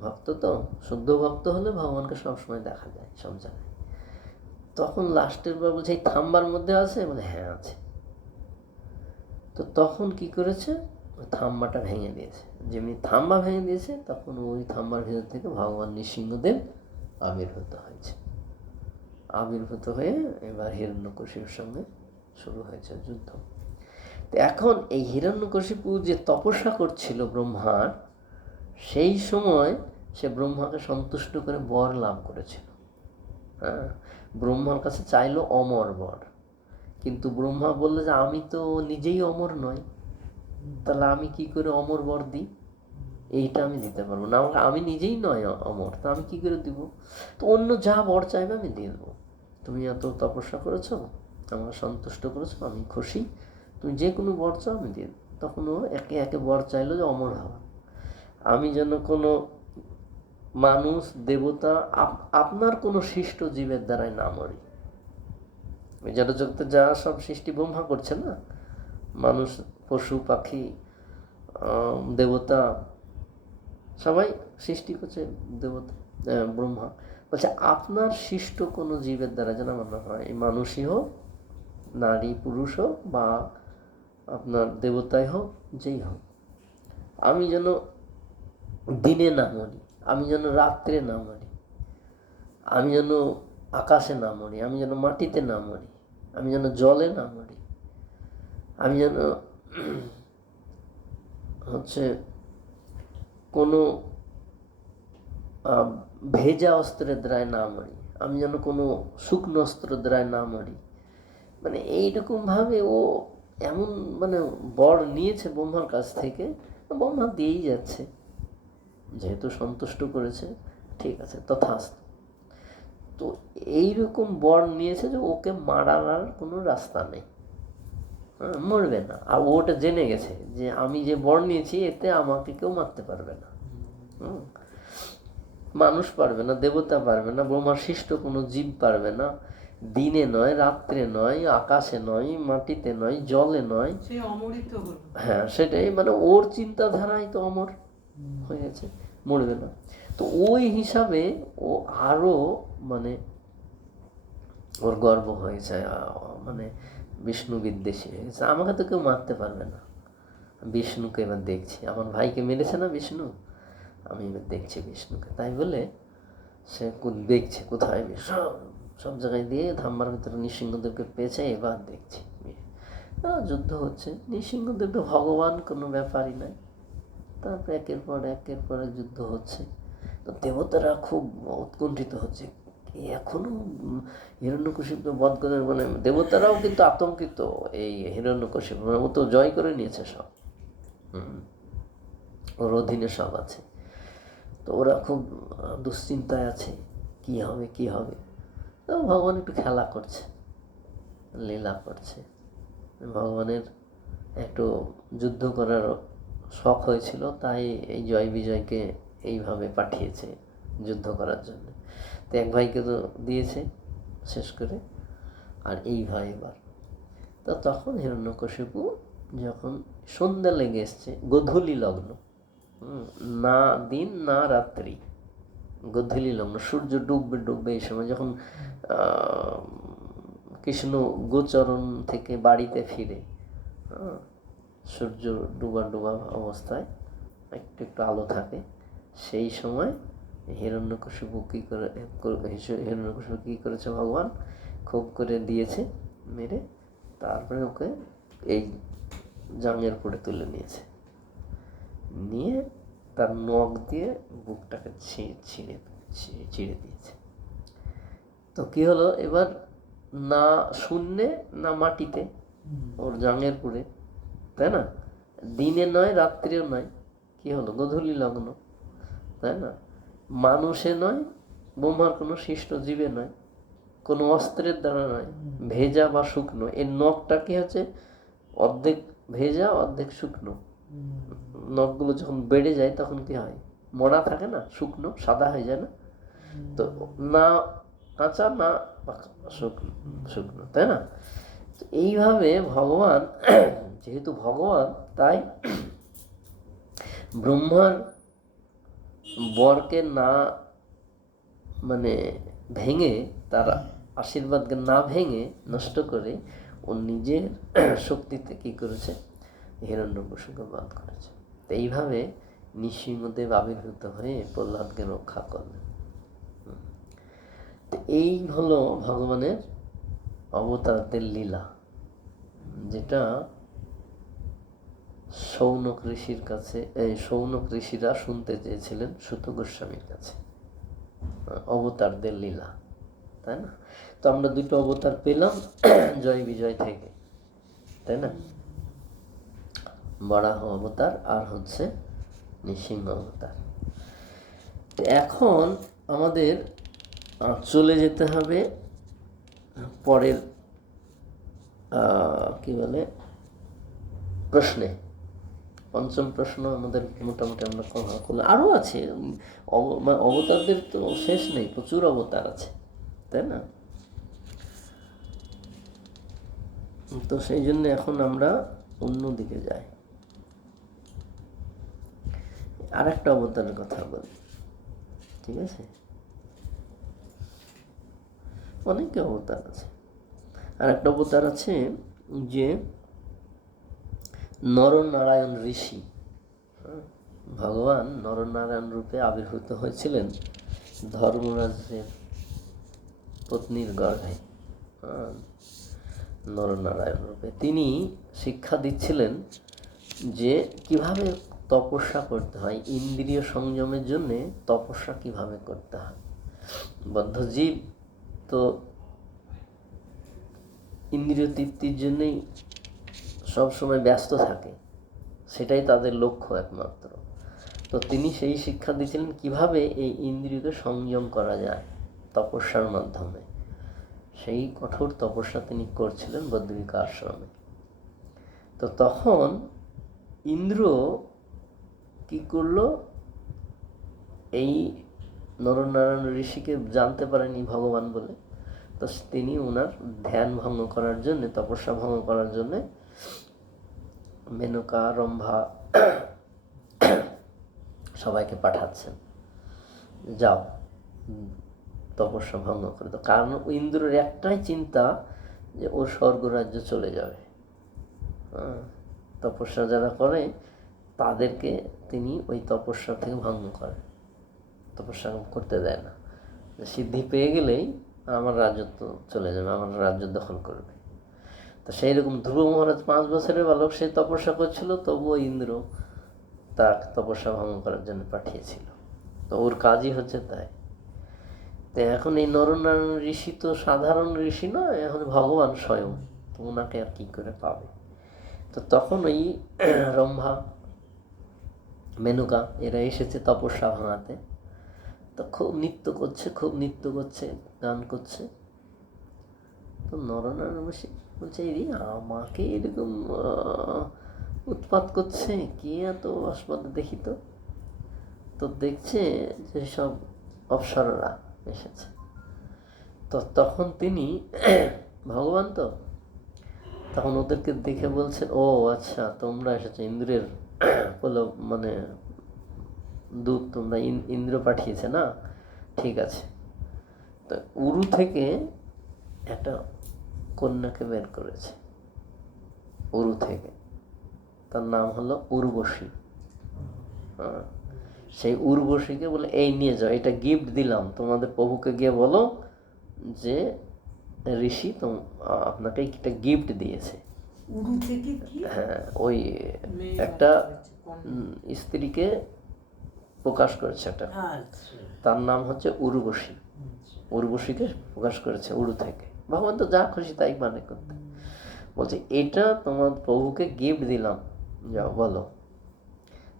ভক্ত তো, শুদ্ধ ভক্ত হলে ভগবানকে সবসময় দেখা যায় সব জায়গায়। তখন লাস্টের বার বলছে এই থাম্বার মধ্যে আছে, বলে হ্যাঁ আছে। তো তখন কি করেছে, থাম্বাটা ভেঙে দিয়েছে। যেমনি থাম্বা ভেঙে দিয়েছে, তখন ওই থাম্বার ভিতর থেকে ভগবান নৃসিংহদেব আবির্ভূত হয়েছে। আবির্ভূত হয়ে এবার হিরণ্যকশিপুর সঙ্গে শুরু হয়েছে যুদ্ধ। তো এখন এই হিরণ্যকশিপু যে তপস্যা করছিল ব্রহ্মার, সেই সময় সে ব্রহ্মাকে সন্তুষ্ট করে বর লাভ করেছিল। ব্রহ্মার কাছে চাইলো অমর বর, কিন্তু ব্রহ্মা বললো যে আমি তো নিজেই অমর নই, তাহলে আমি কি করে অমর বর দিই, এইটা আমি দিতে পারবো না, আমি নিজেই নয় অমর, তা আমি কি করে দিব? তো অন্য যা বর চাইবে আমি দিয়ে দেবো, তুমি এত তপস্যা করেছো, আমার সন্তুষ্ট করেছো, আমি খুশি, তুমি যে কোনো বর চাও আমি দিয়ে দেবো। তখন ও একে একে বর চাইলো যে অমর হওয়া, আমি যেন কোনো মানুষ দেবতা আপনার কোনো সৃষ্ট জীবের দ্বারাই না মরি। জড় জগতে যা সব সৃষ্টি ব্রহ্মা করছে না, মানুষ পশু পাখি দেবতা সবাই সৃষ্টি করছে দেবতা, ব্রহ্মা বলছে আপনার সৃষ্ট কোনো জীবের দ্বারা যেন আমার না হয়, মানুষই হোক, নারী পুরুষ হোক, বা আপনার দেবতাই হোক, যেই হোক, আমি যেন দিনে না মরি, আমি যেন রাত্রে না মরি, আমি যেন আকাশে না মরি, আমি যেন মাটিতে না মরি, আমি যেন জলে না মরি, আমি যেন হচ্ছে কোনো ভেজা অস্ত্রের দ্বারায় না মরি, আমি যেন কোনো শুকনো অস্ত্রের দ্বারায় না মরি। মানে এইরকমভাবে ও এমন মানে বর নিয়েছে ব্রহ্মার কাছ থেকে, ব্রহ্মা দিয়েই যাচ্ছে, যেহেতু সন্তুষ্ট করেছে ঠিক আছে তথাস্তু। তো এইরকম বর নিয়েছে যে ওকে মারার আর কোনো রাস্তা নেই, মরবে না। আর ওটা জেনে গেছে যে আমি যে বর নিয়েছি এতে আমাকে কেউ মারতে পারবে না, মানুষ পারবে না, দেবতা পারবে না, ব্রহ্মার সৃষ্ট কোনো জীব পারবে না, দিনে নয়, রাত্রে নয়, আকাশে নয়, মাটিতে নয়, জলে নয়। হ্যাঁ, সেটাই, মানে ওর চিন্তাধারাই তো অমর হয়ে গেছে, মরবে না। তো ওই হিসাবে ও আরো মানে ওর গর্ব হয়েছে, মানে বিষ্ণু বিদ্বেষী হয়ে গেছে, আমাকে তো কেউ মারতে পারবে না, বিষ্ণুকে এবার দেখছি, আমার ভাইকে মেরেছে না বিষ্ণু, আমি এবার দেখছি বিষ্ণুকে। তাই বলে সে দেখছে কোথায় সব জায়গায় দিয়ে ধাম্বার ভিতরে নৃসিংহদেবকে পেয়েছে, এবার দেখছি যুদ্ধ হচ্ছে, নৃসিংহদেব তো ভগবান, কোনো ব্যাপারই নাই। তারপর একের পর এক যুদ্ধ হচ্ছে। তো দেবতারা খুব উৎকণ্ঠিত হচ্ছে, এখনো হিরণ্যকশিপকে বধ করে, মানে দেবতারাও কিন্তু আতঙ্কিত, এই হিরণ্যকশিপ মানে ও তো জয় করে নিয়েছে সব, ওর অধীনে সব আছে। তো ওরা খুব দুশ্চিন্তায় আছে, কি হবে কি হবে। তো ভগবান একটু খেলা করছে, লীলা করছে। ভগবানের একটু যুদ্ধ করার শখ হয়েছিল, তাই এই জয় বিজয়কে এইভাবে পাঠিয়েছে যুদ্ধ করার জন্য। তো এক ভাইকে তো দিয়েছে শেষ করে, আর এই ভাই এবার। তো তখন হিরণ্যকশিপু যখন সন্ধ্যা লেগে এসছে, গোধূলি লগ্ন, না দিন না রাত্রি, গোধূলি লগ্ন, সূর্য ডুববে এই সময়, যখন কৃষ্ণ গোচরণ থেকে বাড়িতে ফিরে, সূর্য ডুবা অবস্থায় একটু একটু আলো থাকে, সেই সময় হিরণ্যকশিপু কী করেছে ভগবান, খুব করে দিয়েছে মেরে, তারপরে ওকে এই জাঙ্গের পরে তুলে নিয়ে তার নখ দিয়ে বুকটাকে ছিঁড়ে দিয়েছে। তো কি হলো এবার, না শূন্যে না মাটিতে, ওর জাঙ্গের পরে, তাই না, দিনে নয় রাত্রিও নয়, কি হলো, গোধূলি লগ্ন, তাই না, মানুষে নয়, ব্রহ্মার কোনো সৃষ্ট জীবে নয়, কোনো অস্ত্রের দ্বারা নয়, ভেজা বা শুকনো। এর নখটা কি হচ্ছে, অর্ধেক ভেজা অর্ধেক শুকনো। নখগুলো যখন বেড়ে যায় তখন কি হয়, মরা থাকে না, শুকনো সাদা হয়ে যায় না, তো না কাঁচা না শুকনো, তাই না। তো এইভাবে ভগবান যেহেতু ভগবান, তাই ব্রহ্মার বরকে না মানে ভেঙে, তার আশীর্বাদকে না ভেঙে নষ্ট করে, ও নিজের শক্তিতে কি করেছে, হিরণ্যকশিপুকে বধ করেছে। তো এইভাবে নৃসিংহদেব আবির্ভূত হয়ে প্রহ্লাদকে রক্ষা করলেন। তো এই হলো ভগবানের অবতারদের লীলা, যেটা শৌনক ঋষির কাছে, শৌনক ঋষিরা শুনতে চেয়েছিলেন সুত গোস্বামীর কাছে, অবতারদের লীলা, তাই না। তো আমরা দুটো অবতার পেলাম জয় বিজয় থেকে, তাই না, বরাহ অবতার আর হচ্ছে নৃসিংহ অবতার। এখন আমাদের চলে যেতে হবে পরের কি বলে প্রশ্নে। পঞ্চম প্রশ্ন আমাদের মোটামুটি আমরা করলাম, আরও আছে অবতারদের তো শেষ নেই, প্রচুর অবতার আছে, তাই না। তো সেই জন্য এখন আমরা অন্যদিকে যাই, আর একটা অবতারের কথা বলি, ঠিক আছে। অনেকে অবতার আছে, আর একটা অবতার আছে যে নরনারায়ণ ঋষি। ভগবান নরনারায়ণ রূপে আবির্ভূত হয়েছিলেন ধর্মরাজের পত্নীর গর্ভে, নরনারায়ণ রূপে। তিনি শিক্ষা দিচ্ছিলেন যে কিভাবে তপস্যা করতে হয়, ইন্দ্রিয় সংযমের জন্যে তপস্যা কিভাবে করতে হয়। বদ্ধজীব তো ইন্দ্রিয় তৃপ্তির জন্যই সব সময় ব্যস্ত থাকে, সেটাই তাদের লক্ষ্য একমাত্র। তো তিনি সেই শিক্ষা দিয়েছিলেন কিভাবে এই ইন্দ্রিয়কে সংযম করা যায় তপস্যার মাধ্যমে। সেই কঠোর তপস্যা তিনি করছিলেন বদ্রিকা আশ্রমে। তো তখন ইন্দ্র কি করলো, এই নরনারায়ণ ঋষিকে জানতে পারেনি ভগবান বলে, তো তিনি ওনার ধ্যান ভঙ্গ করার জন্যে, তপস্যা ভঙ্গ করার জন্যে মেনকা, রম্ভা সবাইকে পাঠাচ্ছেন, যাও তপস্যা ভঙ্গ করে। তো কারণ ইন্দ্রের একটাই চিন্তা যে ওর স্বর্গরাজ্য চলে যাবে। তপস্যা যারা করে তাদেরকে তিনি ওই তপস্যা থেকে ভঙ্গ করেন, তপস্যা করতে দেয় না। সিদ্ধি পেয়ে গেলেই আমার রাজত্ব চলে যাবে, আমার রাজ্য দখল করবে। তো সেই রকম ধ্রুব মহারাজ 5 বছরের বালক, সে তপস্যা করছিল, তবুও ইন্দ্র তার তপস্যা ভঙ্গ করার জন্য পাঠিয়েছিল। তো ওর কাজই হচ্ছে তাই। তো এখন এই নরনারায়ণ ঋষি তো সাধারণ ঋষি নয়, এখন ভগবান স্বয়ং, তো ওনাকে আর কি করে পাবে। তো তখন ওই রম্ভা, মেনকা এরা এসেছে তপস্যা ভাঙাতে। তো খুব নৃত্য করছে, গান করছে। তো নরনারায়ণ ঋষি বলছে, এই আমাকে এরকম উৎপাত করছে, কে এত আসবাদ দেখি তো। তো দেখছে যে সব অপ্সরারা এসেছে। তো তখন তিনি ভগবান তো তখন ওদেরকে দেখে বলছেন, ও আচ্ছা তোমরা এসেছো, ইন্দ্রের মানে দূত তোমরা, ইন্দ্র পাঠিয়েছে না, ঠিক আছে। তো উরু থেকে একটা কন্যাকে বের করেছে, উরু থেকে, তার নাম হলো উর্বশী। সেই উর্বশীকে বলে, এই নিয়ে যাও, এটা গিফট দিলাম, তোমাদের প্রভুকে গিয়ে বলো যে ঋষি আপনাকে একটা গিফট দিয়েছে। হ্যাঁ, ওই একটা স্ত্রীকে প্রকাশ করেছে একটা, তার নাম হচ্ছে উর্বশী। উর্বশীকে প্রকাশ করেছে উরু থেকে। ভগবান তো যা খুশি তাই মানে করতে বলছে, এটা তোমার প্রভুকে গিফট দিলাম, যাও বলো।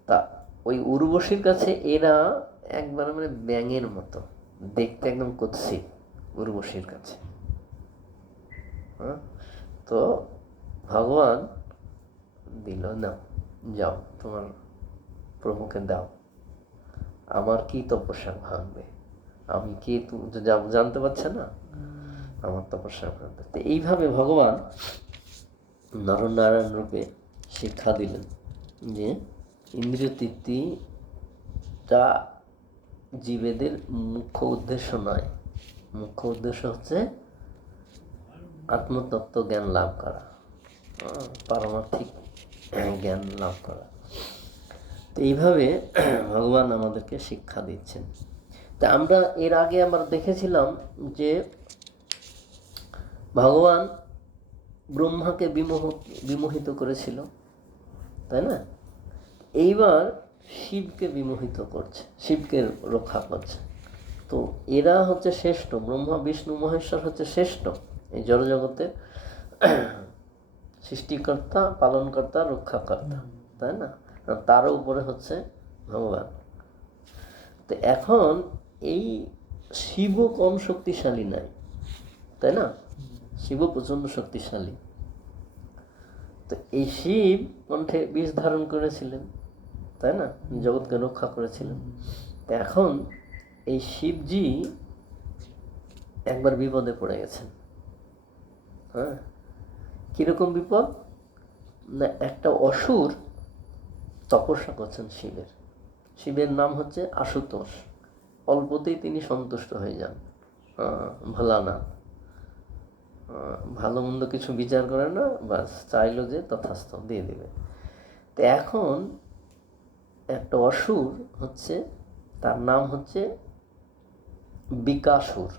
তা ওই উর্বশীর কাছে এরা একবার মানে ব্যাঙের মতো দেখতে, একদম কুৎসিত উর্বশীর কাছে। তো ভগবান দিল, না যাও তোমার প্রভুকে দাও, আমার কি তপস্যা ভাঙবে, আমি কে তুমি জানতে পারছে না, আমার তপস্যা ভাঙবে। তো এইভাবে ভগবান নরনারায়ণ রূপে শিক্ষা দিলেন যে ইন্দ্রিয় তৃপ্তিটা জীবেদের মুখ্য উদ্দেশ্য নয়, মুখ্য উদ্দেশ্য হচ্ছে আত্মতত্ত্ব জ্ঞান লাভ করা, পারমার্থিক জ্ঞান লাভ করা। তো এইভাবে ভগবান আমাদেরকে শিক্ষা দিচ্ছেন। তা আমরা এর আগে আমরা দেখেছিলাম যে ভগবান ব্রহ্মাকে বিমোহিত করেছিল, তাই না? এইবার শিবকে বিমোহিত করছে, শিবকে রক্ষা করছে। তো এরা হচ্ছে শ্রেষ্ঠ, ব্রহ্মা বিষ্ণু মহেশ্বর হচ্ছে শ্রেষ্ঠ এই জড়জগতের সৃষ্টিকর্তা, পালনকর্তা, রক্ষাকর্তা, তাই না? তার উপরে হচ্ছে ভগবান। তো এখন এই শিব কম শক্তিশালী নাই, তাই না? শিব প্রচণ্ড শক্তিশালী। তো এই শিব কণ্ঠে বিষ ধারণ করেছিলেন, তাই না? জগৎকে রক্ষা করেছিলেন। তো এখন এই শিবজি একবার বিপদে পড়ে গেছেন। হ্যাঁ, কিরকম বিপদ না, একটা অসুর তপস্যা করছেন শিবের। শিবের নাম হচ্ছে আশুতোষ। অল্পতেই তিনি সন্তুষ্ট হয়ে যান, ভোলানাথ। ভালো মন্দ কিছু বিচার করে না, বাস চাইলো যে তথাস্থ দিয়ে দেবে। তো এখন একটা অসুর হচ্ছে, তার নাম হচ্ছে বিকাসুর।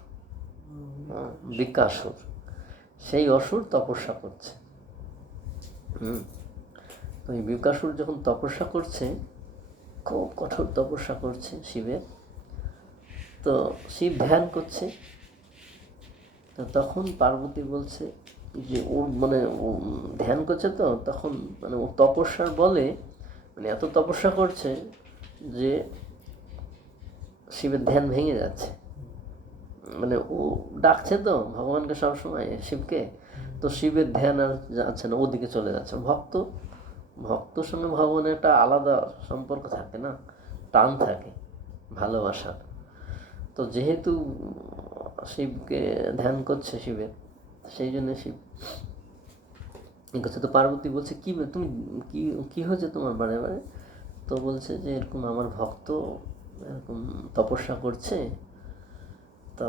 বিকাসুর, সেই অসুর তপস্যা করছে। তো এই বিকাসুর যখন তপস্যা করছে, খুব কঠোর তপস্যা করছে শিবের, তো শিব ধ্যান করছে। তো তখন পার্বতী বলছে, যে ও মানে ও ধ্যান করছে তো তখন মানে ও তপস্যার বলে মানে এত তপস্যা করছে যে শিবের ধ্যান ভেঙে যাচ্ছে। মানে ও ডাকছে তো ভগবানকে সবসময় শিবকে, তো শিবের ধ্যান আর যাচ্ছে না, ওদিকে চলে যাচ্ছে। ভক্তর সঙ্গে ভগবানের একটা আলাদা সম্পর্ক থাকে না, টান থাকে ভালোবাসার। তো যেহেতু শিবকে ধ্যান করছে শিবের, সেই জন্য শিব করছে। তো পার্বতী বলছে কি তুমি কি কি হয়েছে তোমার বারে বারে? তো বলছে যে এরকম আমার ভক্ত এরকম তপস্যা করছে, তো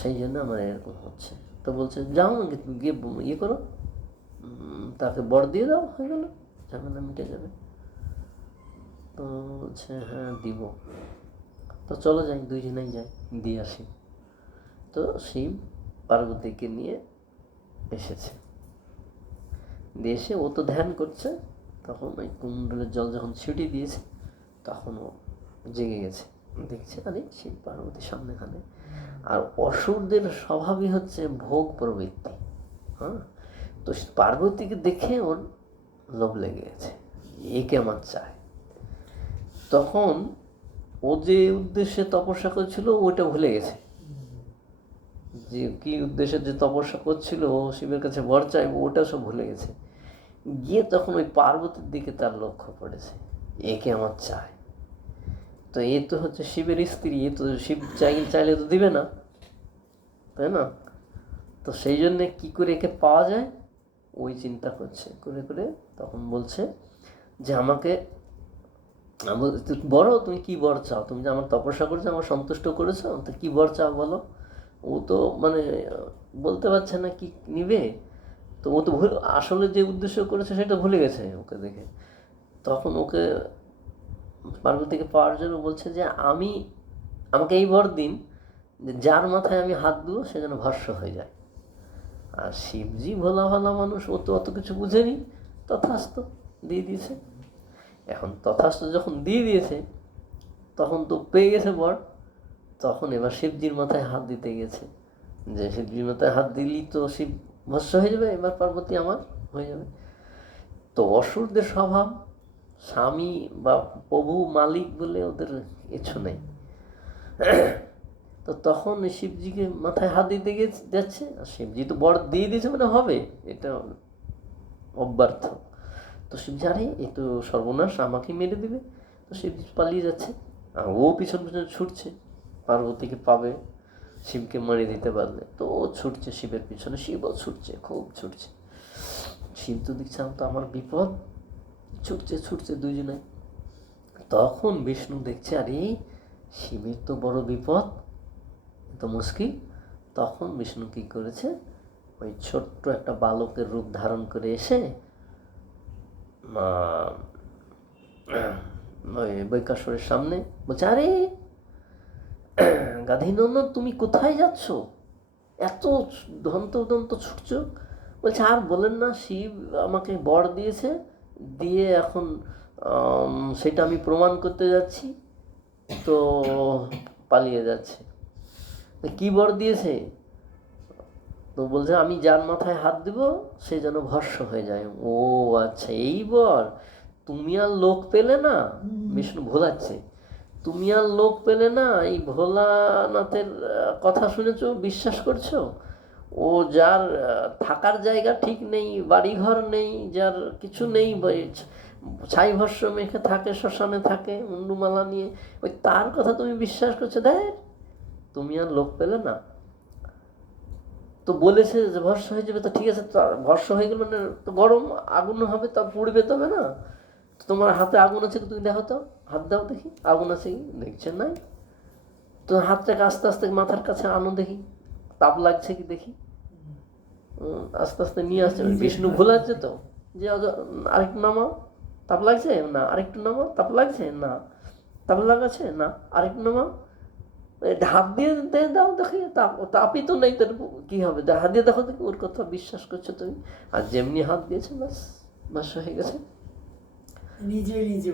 সেই জন্য আমার এরকম হচ্ছে। তো বলছে যাও না গিয়ে ইয়ে করো, তাকে বর দিয়ে দাও, হয়ে গেল, ঝামেলা মিটে যাবে। তো বলছে হ্যাঁ দিব। তো চলো যাই, দুইজনেই যাই, দিয়ে আসি। তো শিব পার্বতীকে নিয়ে এসেছে, দিয়ে এসে ও তো ধ্যান করছে, তখন ওই কুণ্ডলের জল যখন ছিটিয়ে দিয়েছে তখন ও জেগে গেছে, দেখছে আরে শিব পার্বতীর সামনেখানে। আর অসুরদের স্বভাবই হচ্ছে ভোগ প্রবৃত্তি। হ্যাঁ, তো পার্বতীকে দেখে ওর লোভ লেগে গেছে, একে আমার চায়। তখন ও যে উদ্দেশ্যে তপস্যা করছিল ওটা ভুলে গেছে, যে কি উদ্দেশ্যে যে তপস্যা করছিল ও শিবের কাছে বর চাইবো ওটা সব ভুলে গেছে। গিয়ে তখন ওই পার্বতীর দিকে তার লক্ষ্য পড়েছে, একে আমার চায়। তো এ তো হচ্ছে শিবের স্ত্রী, এ তো শিব চাইলে তো দিবে না, তাই না? তো সেই জন্যে কী করে একে পাওয়া যায় ওই চিন্তা করছে, করে করে তখন বলছে যে আমাকে বড় তুমি কি বর চাও, তুমি যে আমার তপস্যা করেছো, আমার সন্তুষ্ট করেছো, তো কি বর চাও বলো। ও তো মানে বলতে পারছে না কি নিবে, তো ও তো আসলে যে উদ্দেশ্য করেছে সেটা ভুলে গেছে ওকে দেখে। তখন ওকে পার্বতীকে পাওয়ার জন্য বলছে যে আমাকে এই বর দিন যে যার মাথায় আমি হাত দেবো সে যেন ভস্ম হয়ে যায়। আর শিবজি ভোলা ভালা মানুষ, ও তো অত কিছু বুঝেনি, তথাস্তু দিয়ে দিয়েছে। এখন তথাস্তু যখন দিয়ে দিয়েছে তখন তো পেয়ে গেছে বর, তখন এবার শিবজির মাথায় হাত দিতে গেছে, যে শিবজির মাথায় হাত দিলেই তো শিব ভস্ম হয়ে যাবে, এবার পার্বতী আমার হয়ে যাবে। তো অসুরদের স্বভাব স্বামী বা প্রভু মালিক বলে ওদের কিছু নেই। তো তখন শিবজিকে মাথায় হাত দিতে যাচ্ছে, আর শিবজি তো বর দিয়ে দিয়েছে মানে হবে, এটা অব্যর্থ। তো শিবজি আরে এ তো সর্বনাশ, আমাকে মেরে দিবে। তো শিবজি পালিয়ে যাচ্ছে, আর ও পিছন পিছন ছুটছে পার্বতীকে পাবে, শিবকে মারিয়ে দিতে পারলে। তো ও ছুটছে শিবের পিছনে, শিবও ছুটছে, খুব ছুটছে। শিব তো দেখছে তো আমার বিপদ, ছুটছে ছুটছে দুইজনে। তখন বিষ্ণু দেখছে আরে শিবের তো বড় বিপদ, তো মুশকিল। তখন বিষ্ণু কী করেছে, ওই ছোট্ট একটা বালকের রূপ ধারণ করে এসে ওই বৈকাসুরের সামনে বলছে আরে গাধীনন্দন তুমি কোথায় যাচ্ছ, এত দন্ত ছুটছ। বলছে আর বলেন না, শিব আমাকে বর দিয়েছে, দিয়ে এখন সেটা আমি প্রমাণ করতে যাচ্ছি, তো পালিয়ে যাচ্ছে। কি বর দিয়েছে? তো বলছে আমি যার মাথায় হাত দিব সে যেন ভস্ম হয়ে যায়। ও আচ্ছা এই বর, তুমি আর লোক পেলে না, বিষ্ণু ভোলাচ্ছে, তুমি আর লোক পেলে না, এই ভোলানাথের কথা শুনেছো, বিশ্বাস করছো? ও যার থাকার জায়গা ঠিক নেই, বাড়িঘর নেই, যার কিছু নেই, ছাই ভস্য মেখে থাকে, শ্মশানে থাকে মুন্ডুমালা নিয়ে, ওই তার কথা তুমি বিশ্বাস করছো? দেখ তুমি আর লোক পেলে না, তো বলেছে যে ভস্ম হয়ে যাবে, তো ঠিক আছে, ভস্ম হয়ে গেল না তো গরম আগুন হবে, তা পুড়বে তবে না। তো তোমার হাতে আগুন আছে কি তুমি দেখো তো, হাত দাও দেখি আগুন আছে কি, দেখছেন নাই, তো হাতটাকে আস্তে আস্তে মাথার কাছে আনো দেখি, তাপ লাগছে কি দেখি। আস্তে আস্তে নিয়ে আসছে, বিষ্ণু ভোলাচ্ছে তো, যে আরেকটু নামাও, তাপ লাগছে না, আরেকটু নামাও, তাপ লাগছে না, তাপ লাগাচ্ছে না, আরেকটু নামাও, হাত দিয়ে দাও দেখি, তাপই তো নেই, তার কি হবে, হাত দিয়ে দেখো দেখি, ওর কথা বিশ্বাস করছো তুমি। আর যেমনি হাত দিয়েছে ব্যাস ভস্ম হয়ে গেছে, নিজে নিজে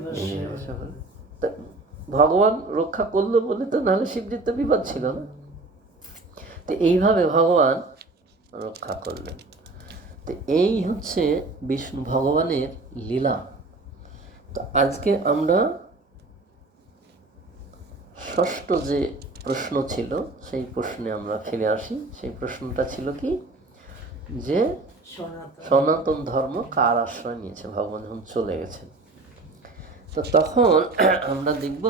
ভগবান রক্ষা করলো বলে, তো নাহলে শিবজির তো বিপদ ছিল না। তো এইভাবে ভগবান রক্ষা করলেন। তো এই হচ্ছে বিষ্ণু ভগবানের লীলা। তো আজকে আমরা ষষ্ঠ যে প্রশ্ন ছিল সেই প্রশ্নে আমরা ফিরে আসি। সেই প্রশ্নটা ছিল কি, যে সনাতন সনাতন ধর্ম কার আশ্রয় নিয়েছে ভগবান যখন চলে গেছেন। তো তখন আমরা দেখব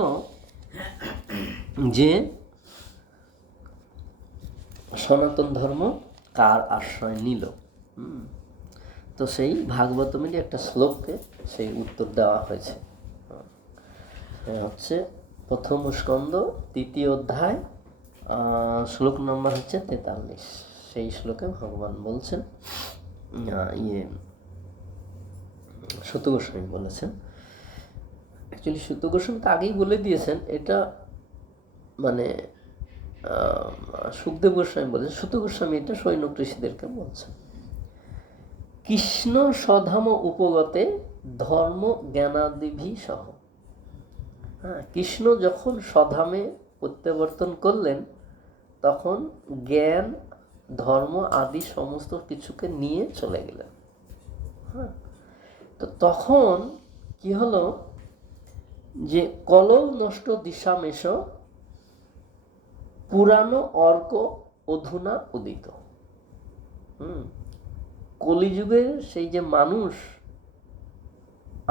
যে সনাতন ধর্ম কার আশ্রয় নিল। তো সেই ভাগবতমেরই একটা শ্লোককে সেই উত্তর দেওয়া হয়েছে। হচ্ছে প্রথম স্কন্দ 3য় অধ্যায়, শ্লোক নম্বর হচ্ছে 43। সেই শ্লোকে ভগবান বলছেন, সুত গোস্বামী বলেছেন। অ্যাকচুয়ালি সুত গোস্বামী তো আগেই বলে দিয়েছেন, এটা মানে সুখদেব গোস্বামী বলেছেন, সুত গোস্বামী এটা সৈনক ঋষিদেরকে বলছেন। কৃষ্ণ স্বধাম উপগতে ধর্ম জ্ঞানাদিভি সহ। হ্যাঁ, কৃষ্ণ যখন স্বধামে প্রত্যাবর্তন করলেন তখন জ্ঞান ধর্ম আদি সমস্ত কিছুকে নিয়ে চলে গেলেন। হ্যাঁ, তো তখন কি হলো, যে কলৌ নষ্ট দিশামেশ পুরানো অর্ক অধুনা উদিত। কলিযুগের সেই যে মানুষ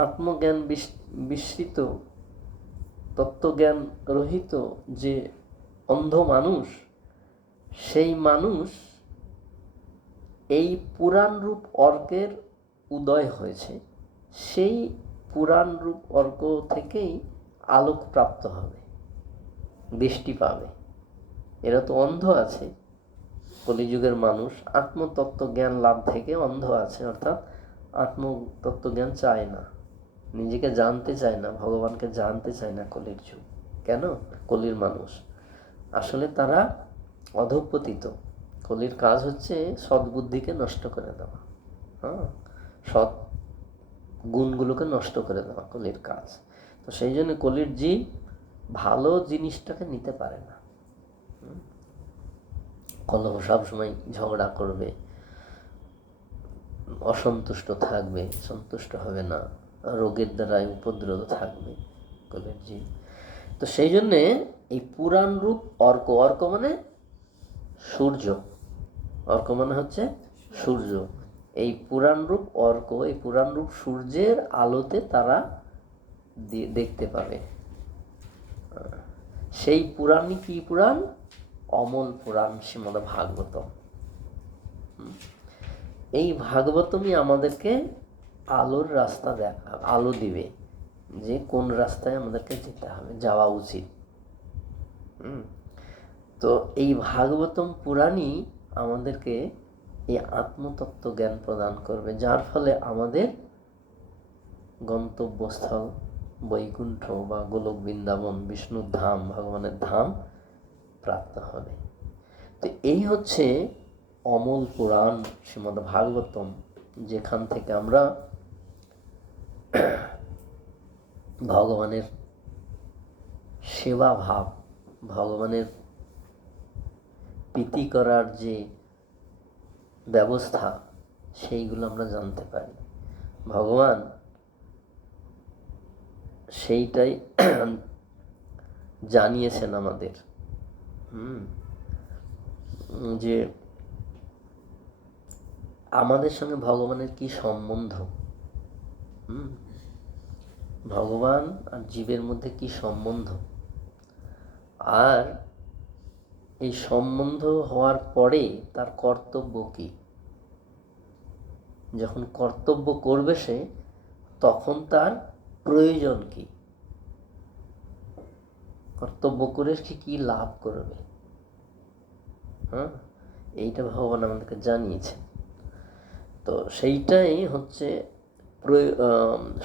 আত্মজ্ঞান বিস্মৃত, তত্ত্বজ্ঞান রহিত যে অন্ধ মানুষ, সেই মানুষ এই পুরাণ রূপ অর্কের উদয় হয়েছে। সেই পুরাণ রূপ অর্ক থেকেই আলোক প্রাপ্ত হবে, দৃষ্টি পাবে। এরা তো অন্ধ আছে, কলিযুগের মানুষ আত্মতত্ত্ব জ্ঞান লাভ থেকে অন্ধ আছে, অর্থাৎ আত্মতত্ত্ব জ্ঞান চায় না, নিজেকে জানতে চায় না, ভগবানকে জানতে চায় না কলির যুগ। কেন? কলির মানুষ আসলে তারা অধঃপতিত। কলির কাজ হচ্ছে সদ্বুদ্ধিকে নষ্ট করে দেওয়া, সৎ গুণগুলোকে নষ্ট করে দেওয়া কলির কাজ। তো সেই জন্য কলির জীব ভালো জিনিসটাকে নিতে পারে না। কলহ সবসময় ঝগড়া করবে, অসন্তুষ্ট থাকবে, সন্তুষ্ট হবে না, রোগের দ্বারাই উপদ্রব থাকবে কলির জীব। তো সেই জন্যে এই পুরাণ রূপ অর্ক, অর্ক মানে সূর্য, অর্ক মানে হচ্ছে সূর্য। এই পুরাণ রূপ অর্ক, এই পুরাণ রূপ সূর্যের আলোতে তারা দেখতে পাবে। সেই পুরাণই কি পুরাণ? অমল পুরাণ, শ্রীমদ্ ভাগবতম। এই ভাগবতমই আমাদেরকে আলোর রাস্তা দেখা, আলো দিবে যে কোন রাস্তায় আমাদেরকে যেতে হবে, যাওয়া উচিত। তো এই ভাগবতম পুরাণই আমাদেরকে এই আত্মতত্ত্ব জ্ঞান প্রদান করবে, যার ফলে আমাদের গন্তব্যস্থল বৈকুণ্ঠ বা গোলক বৃন্দাবন, বিষ্ণুর ধাম, ভগবানের ধাম প্রাপ্ত হবে। তো এই হচ্ছে অমল পুরাণ শ্রীমদ্ ভাগবতম, যেখান থেকে আমরা ভগবানের সেবা ভাব, ভগবানের প্রীতি করার যে ব্যবস্থা, সেইগুলো আমরা জানতে পারি। ভগবান সেইটাই জানিয়েছেন আমাদের, যে আমাদের সঙ্গে ভগবানের কি সম্বন্ধ, ভগবান আর জীবের মধ্যে কি সম্বন্ধ, আর এই সম্বন্ধ হওয়ার পরে তার কর্তব্য কি। যখন কর্তব্য করবে সে, তখন তার প্রয়োজন কি, কর্তব্য করে সে কি লাভ করবে। এইটা ভগবান আমাদেরকে জানিয়েছে। তো সেইটাই হচ্ছে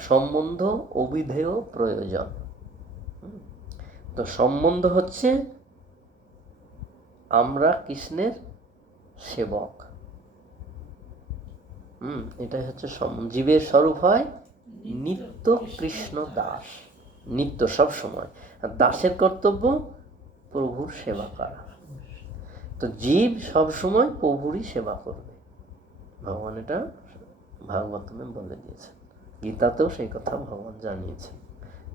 সম্বন্ধ, অবিধেয়, প্রয়োজন। তো সম্বন্ধ হচ্ছে আমরা কৃষ্ণের সেবক, এটাই হচ্ছে সম্বন্ধ। জীবের স্বরূপ হয় নিত্য কৃষ্ণ দাস, নিত্য সব সময়। আর দাসের কর্তব্য প্রভুর সেবা করা। তো জীব সবসময় প্রভুরই সেবা করবে, ভগবান এটা ভাগবতমে বলে দিয়েছেন। গীতাতেও সেই কথা ভগবান জানিয়েছেন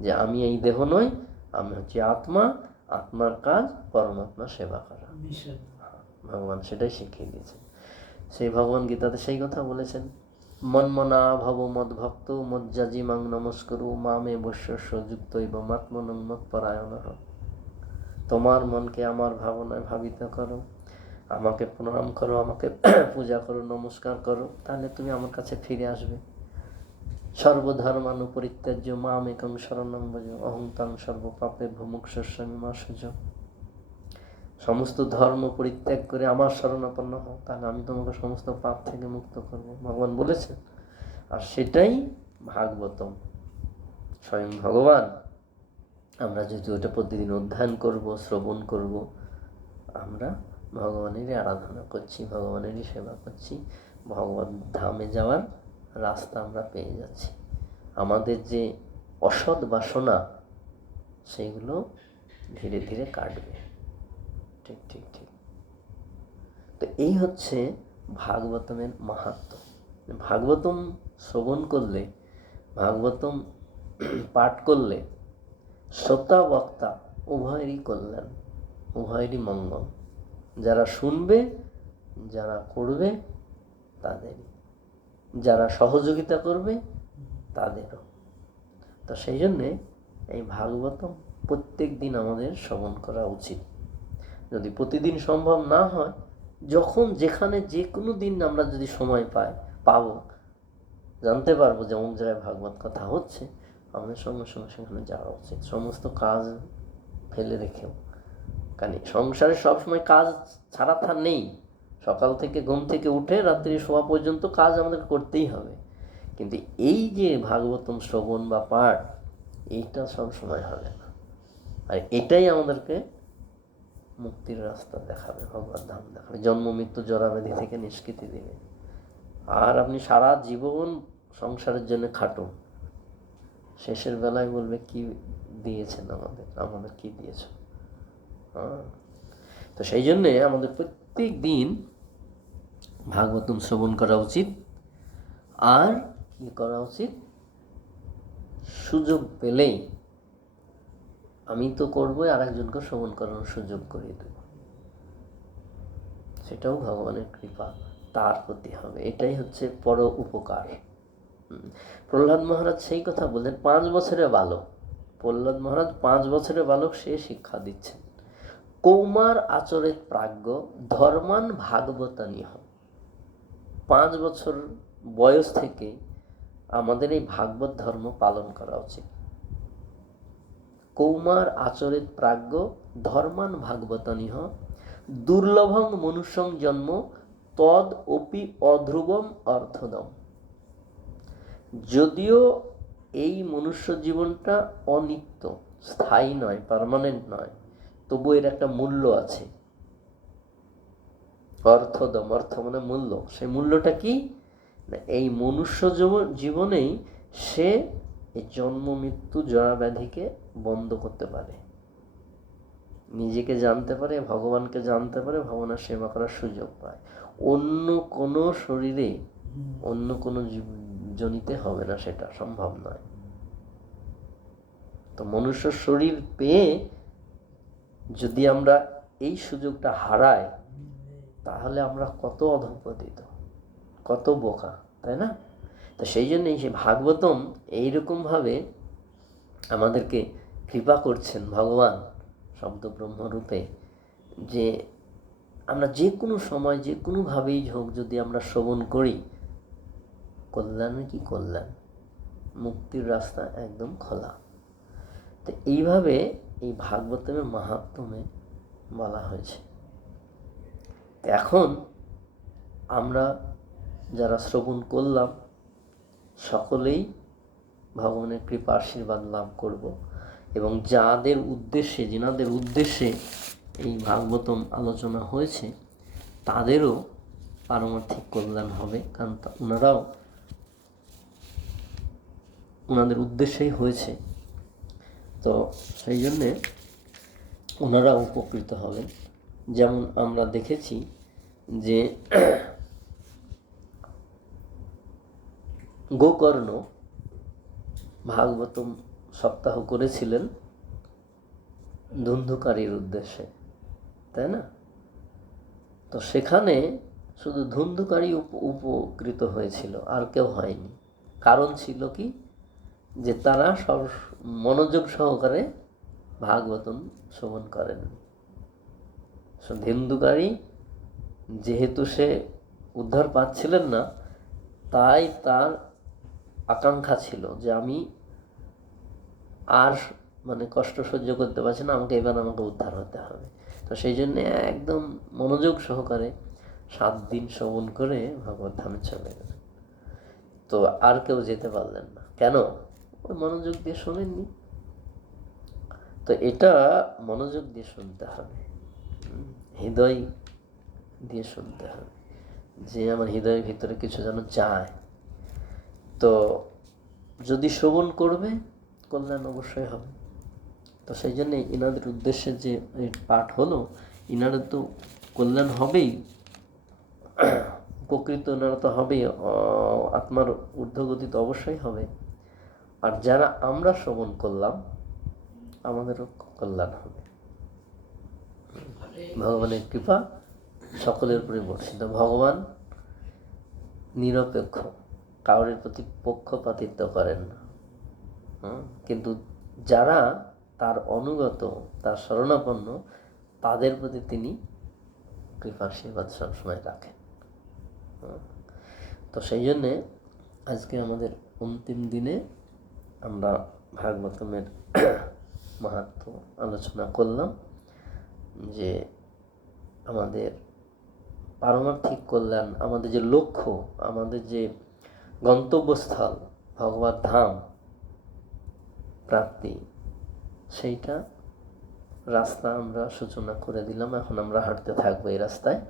যে আমি এই দেহ নই, আমি হচ্ছে আত্মা, আত্মার কাজ পরমাত্মা সেবা করা। মিশন। ভগবান সেটাই শিখিয়ে দিয়েছেন। সেই ভগবান গীতাতে সেই কথা বলেছেন, মন্মনা ভব মদ্ভক্ত মজ্জাজি মাং নমস্করু মামে বৈশ্যস্য যুক্ত এবং আত্মনং মৎপরায়ণঃ। তোমার মনকে আমার ভাবনায় ভাবিত করো, আমাকে প্রণাম করো, আমাকে পূজা করো, নমস্কার করো, তাহলে তুমি আমার কাছে ফিরে আসবে। সর্বধর্মানু পরিত্যাজ্য মাম একং শরণং ভজ অহং তাং সর্বপাপেভ্যো মোক্ষয়িষ্যামি মা শুচ। সমস্ত ধর্ম পরিত্যাগ করে আমার শরণাপন্ন হও, তাহলে আমি তোমাকে সমস্ত পাপ থেকে মুক্ত করব, ভগবান বলেছেন। আর সেটাই ভাগবতম, স্বয়ং ভগবান। আমরা যদি ওটা প্রতিদিন অধ্যয়ন করব, শ্রবণ করব, আমরা ভগবানেরই আরাধনা করছি, ভগবানেরই সেবা করছি, ভগবত ধামে যাওয়ার রাস্তা আমরা পেয়ে যাচ্ছি। আমাদের যে অসৎ বাসনা সেইগুলো ধীরে ধীরে কাটবে। ঠিক ঠিক ঠিক। তো এই হচ্ছে ভাগবতমের মাহাত্ম্য। ভাগবতম শ্রবণ করলে, ভাগবতম পাঠ করলে শ্রোতা বক্তা উভয়েরই কল্যাণ, উভয়েরই মঙ্গল। যারা শুনবে, যারা করবে তাদেরই, যারা সহযোগিতা করবে তাদেরও। তো সেই জন্যে এই ভাগবতম প্রত্যেক দিন আমাদের শ্রবণ করা উচিত। যদি প্রতিদিন সম্ভব না হয়, যখন যেখানে যে কোনো দিন আমরা যদি সময় পাবো, জানতে পারবো যে অমুক জায়গায় ভাগবত কথা হচ্ছে, আমাদের সঙ্গে সঙ্গে সেখানে যাওয়া উচিত, সমস্ত কাজ ফেলে রেখেও। কারণ সংসারে সবসময় কাজ ছাড়া নেই। সকাল থেকে ঘুম থেকে উঠে রাত্রি শোয়া পর্যন্ত কাজ আমাদের করতেই হবে, কিন্তু এই যে ভাগবতম শ্রবণ বা পাঠ, এইটা সব সময় হবে না। আর এটাই আমাদেরকে মুক্তির রাস্তা দেখাবে, ভগবত ধাম দেখাবে, জন্ম মৃত্যু জরাব্যাধি থেকে নিষ্কৃতি দেবে। আর আপনি সারা জীবন সংসারের জন্য খাটুন, শেষের বেলায় বলবে কি দিয়েছেন আমাদের কি দিয়েছ। তো সেই জন্যে আমাদের প্রত্যেক দিন ভাগবতম শ্রবণ করা উচিত। আর কি করা উচিত, সুযোগ পেলেই আমি তো করবোই, আর একজনকে শ্রবণ করানোর সুযোগ করিয়ে দেব, সেটাও ভগবানের কৃপা তার প্রতি হবে। এটাই হচ্ছে পর উপকার। প্রহ্লাদ মহারাজ সেই কথা বললেন, 5 বছরের বালক প্রহ্লাদ মহারাজ, 5 বছরের বালক, সে শিক্ষা দিচ্ছেন, কৌমার আচরেত প্রাজ্ঞ ধর্মান ভাগবতানিহ। 5 বছর বয়স থেকে আমাদের এই ভাগবত ধর্ম পালন করা উচিত। কৌমার আচরেত প্রাজ্ঞ ধর্মান ভাগবতানিহ দুর্লভং মনুষ্যং জন্ম তদ অপি অধ্রুবম অর্থদম। যদিও এই মনুষ্য জীবনটা অনিত্য, স্থায়ী নয়, পার্মানেন্ট নয়, তবু এর একটা মূল্য আছে। অর্থদম, অর্থ মানে মূল্য। সেই মূল্যটা কি, এই মনুষ্য জীবনেই সে এই জন্ম মৃত্যু জরা ব্যাধিকে বন্ধ করতে পারে, নিজেকে জানতে পারে, ভগবানকে জানতে পারে, ভগবানের সেবা করার সুযোগ পায়। অন্য কোনো শরীরে, অন্য কোনো জনিতে হবে না, সেটা সম্ভব নয়। তো মনুষ্য শরীর পেয়ে যদি আমরা এই সুযোগটা হারাই, তাহলে আমরা কত অধঃপতিত, কত বোকা, তাই না? তো সেই জন্যই সে ভাগবতম এইরকমভাবে আমাদেরকে কৃপা করছেন ভগবান শব্দ ব্রহ্মরূপে, যে আমরা যে কোনো সময় যে কোনোভাবেই হোক যদি আমরা শ্রবণ করি, কল্যাণ কি কল্যাণ, মুক্তির রাস্তা একদম খোলা। তো এইভাবে এই ভাগবতমের মাহাত্ম্যে বলা হয়েছে। এখন আমরা যারা শ্রবণ করলাম, সকলেই ভগবানের কৃপা আশীর্বাদ লাভ করব, এবং যাদের উদ্দেশ্যে, যিনাদের উদ্দেশ্যে এই ভাগবতম আলোচনা হয়েছে, তাদেরও পারমার্থিক কল্যাণ হবে, কারণ ওনাদের উদ্দেশ্যেই হয়েছে। তো সেই জন্যে ওনারা উপকৃত হবেন। যেমন আমরা দেখেছি যে গোকর্ণ ভাগবতম সপ্তাহ করেছিলেন ধুন্ধুকারীর উদ্দেশ্যে, তাই না? তো সেখানে শুধু ধুন্ধুকারী উপকৃত হয়েছিল, আর কেউ হয়নি। কারণ ছিল কি, যে তারা সব মনোযোগ সহকারে ভাগবতম শ্রবণ করেননি। ধুন্ধুকারী যেহেতু সে উদ্ধার পাচ্ছিলেন না, তাই তার আকাঙ্ক্ষা ছিল যে আমি আর কষ্ট সহ্য করতে পারছি না, আমাকে উদ্ধার হতে হবে। তো সেই জন্য একদম মনোযোগ সহকারে 7 দিন শ্রবণ করে ভগবত ধামে চলে গেলেন। তো আর কেউ যেতে পারলেন না। কেন? ওই মনোযোগ দিয়ে শোনেননি। তো এটা মনোযোগ দিয়ে শুনতে হবে, হৃদয় দিয়ে শুনতে হবে, যে আমার হৃদয়ের ভিতরে কিছু যেন যায়। তো যদি শ্রবণ করবে, কল্যাণ অবশ্যই হবে। তো সেই জন্য ইনাদের উদ্দেশ্যে যে পাঠ হলো, ইনাদের তো কল্যাণ হবেই, উপকৃত ওনারা তো হবেই, আত্মার ঊর্ধ্বগতি তো অবশ্যই হবে। আর যারা আমরা শ্রবণ করলাম, আমাদেরও কল্যাণ হবে। ভগবানের কৃপা সকলের উপরে বর্ষিত। ভগবান নিরপেক্ষ, কারোর প্রতি পক্ষপাতিত্ব করেন না। কিন্তু যারা তার অনুগত, তার শরণাপন্ন, তাদের প্রতি তিনি কৃপা আশীর্বাদ সবসময় রাখেন। তো সেই জন্যে আজকে আমাদের অন্তিম দিনে আমরা ভাগবতমের মাহাত্ম্য আলোচনা করলাম, যে আমাদের পারমার্থিক কল্যাণ, আমাদের যে লক্ষ্য, আমাদের যে গন্তব্যস্থল ভগবত ধাম প্রাপ্তি, সেইটা রাস্তা আমরা সূচনা করে দিলাম। এখন আমরা হাঁটতে থাকবো এই রাস্তায়,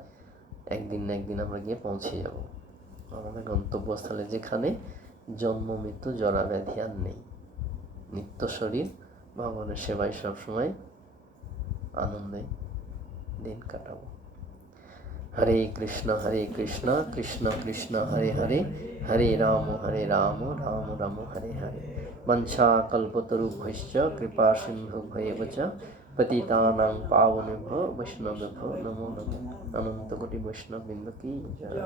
একদিন না একদিন আমরা গিয়ে পৌঁছে যাব আমাদের গন্তব্যস্থলে, যেখানে জন্ম মৃত্যু জরা ব্যাধি আর নেই, নিত্য শরীর ভগবানের সেবায় সবসময় আনন্দে দিন কাটাবো। হরে কৃষ্ণ কৃষ্ণ কৃষ্ণ হরে হরে, হরে রাম রাম রাম হরে হরে। वंशाकल्पतरुभ्यश्च कृपा सिन्धुभ्येव च पतितानां पावनेभ्यो वैष्णवेभ्यो नमो नमः। अनंत कोटि वैष्णव वृंद की जय।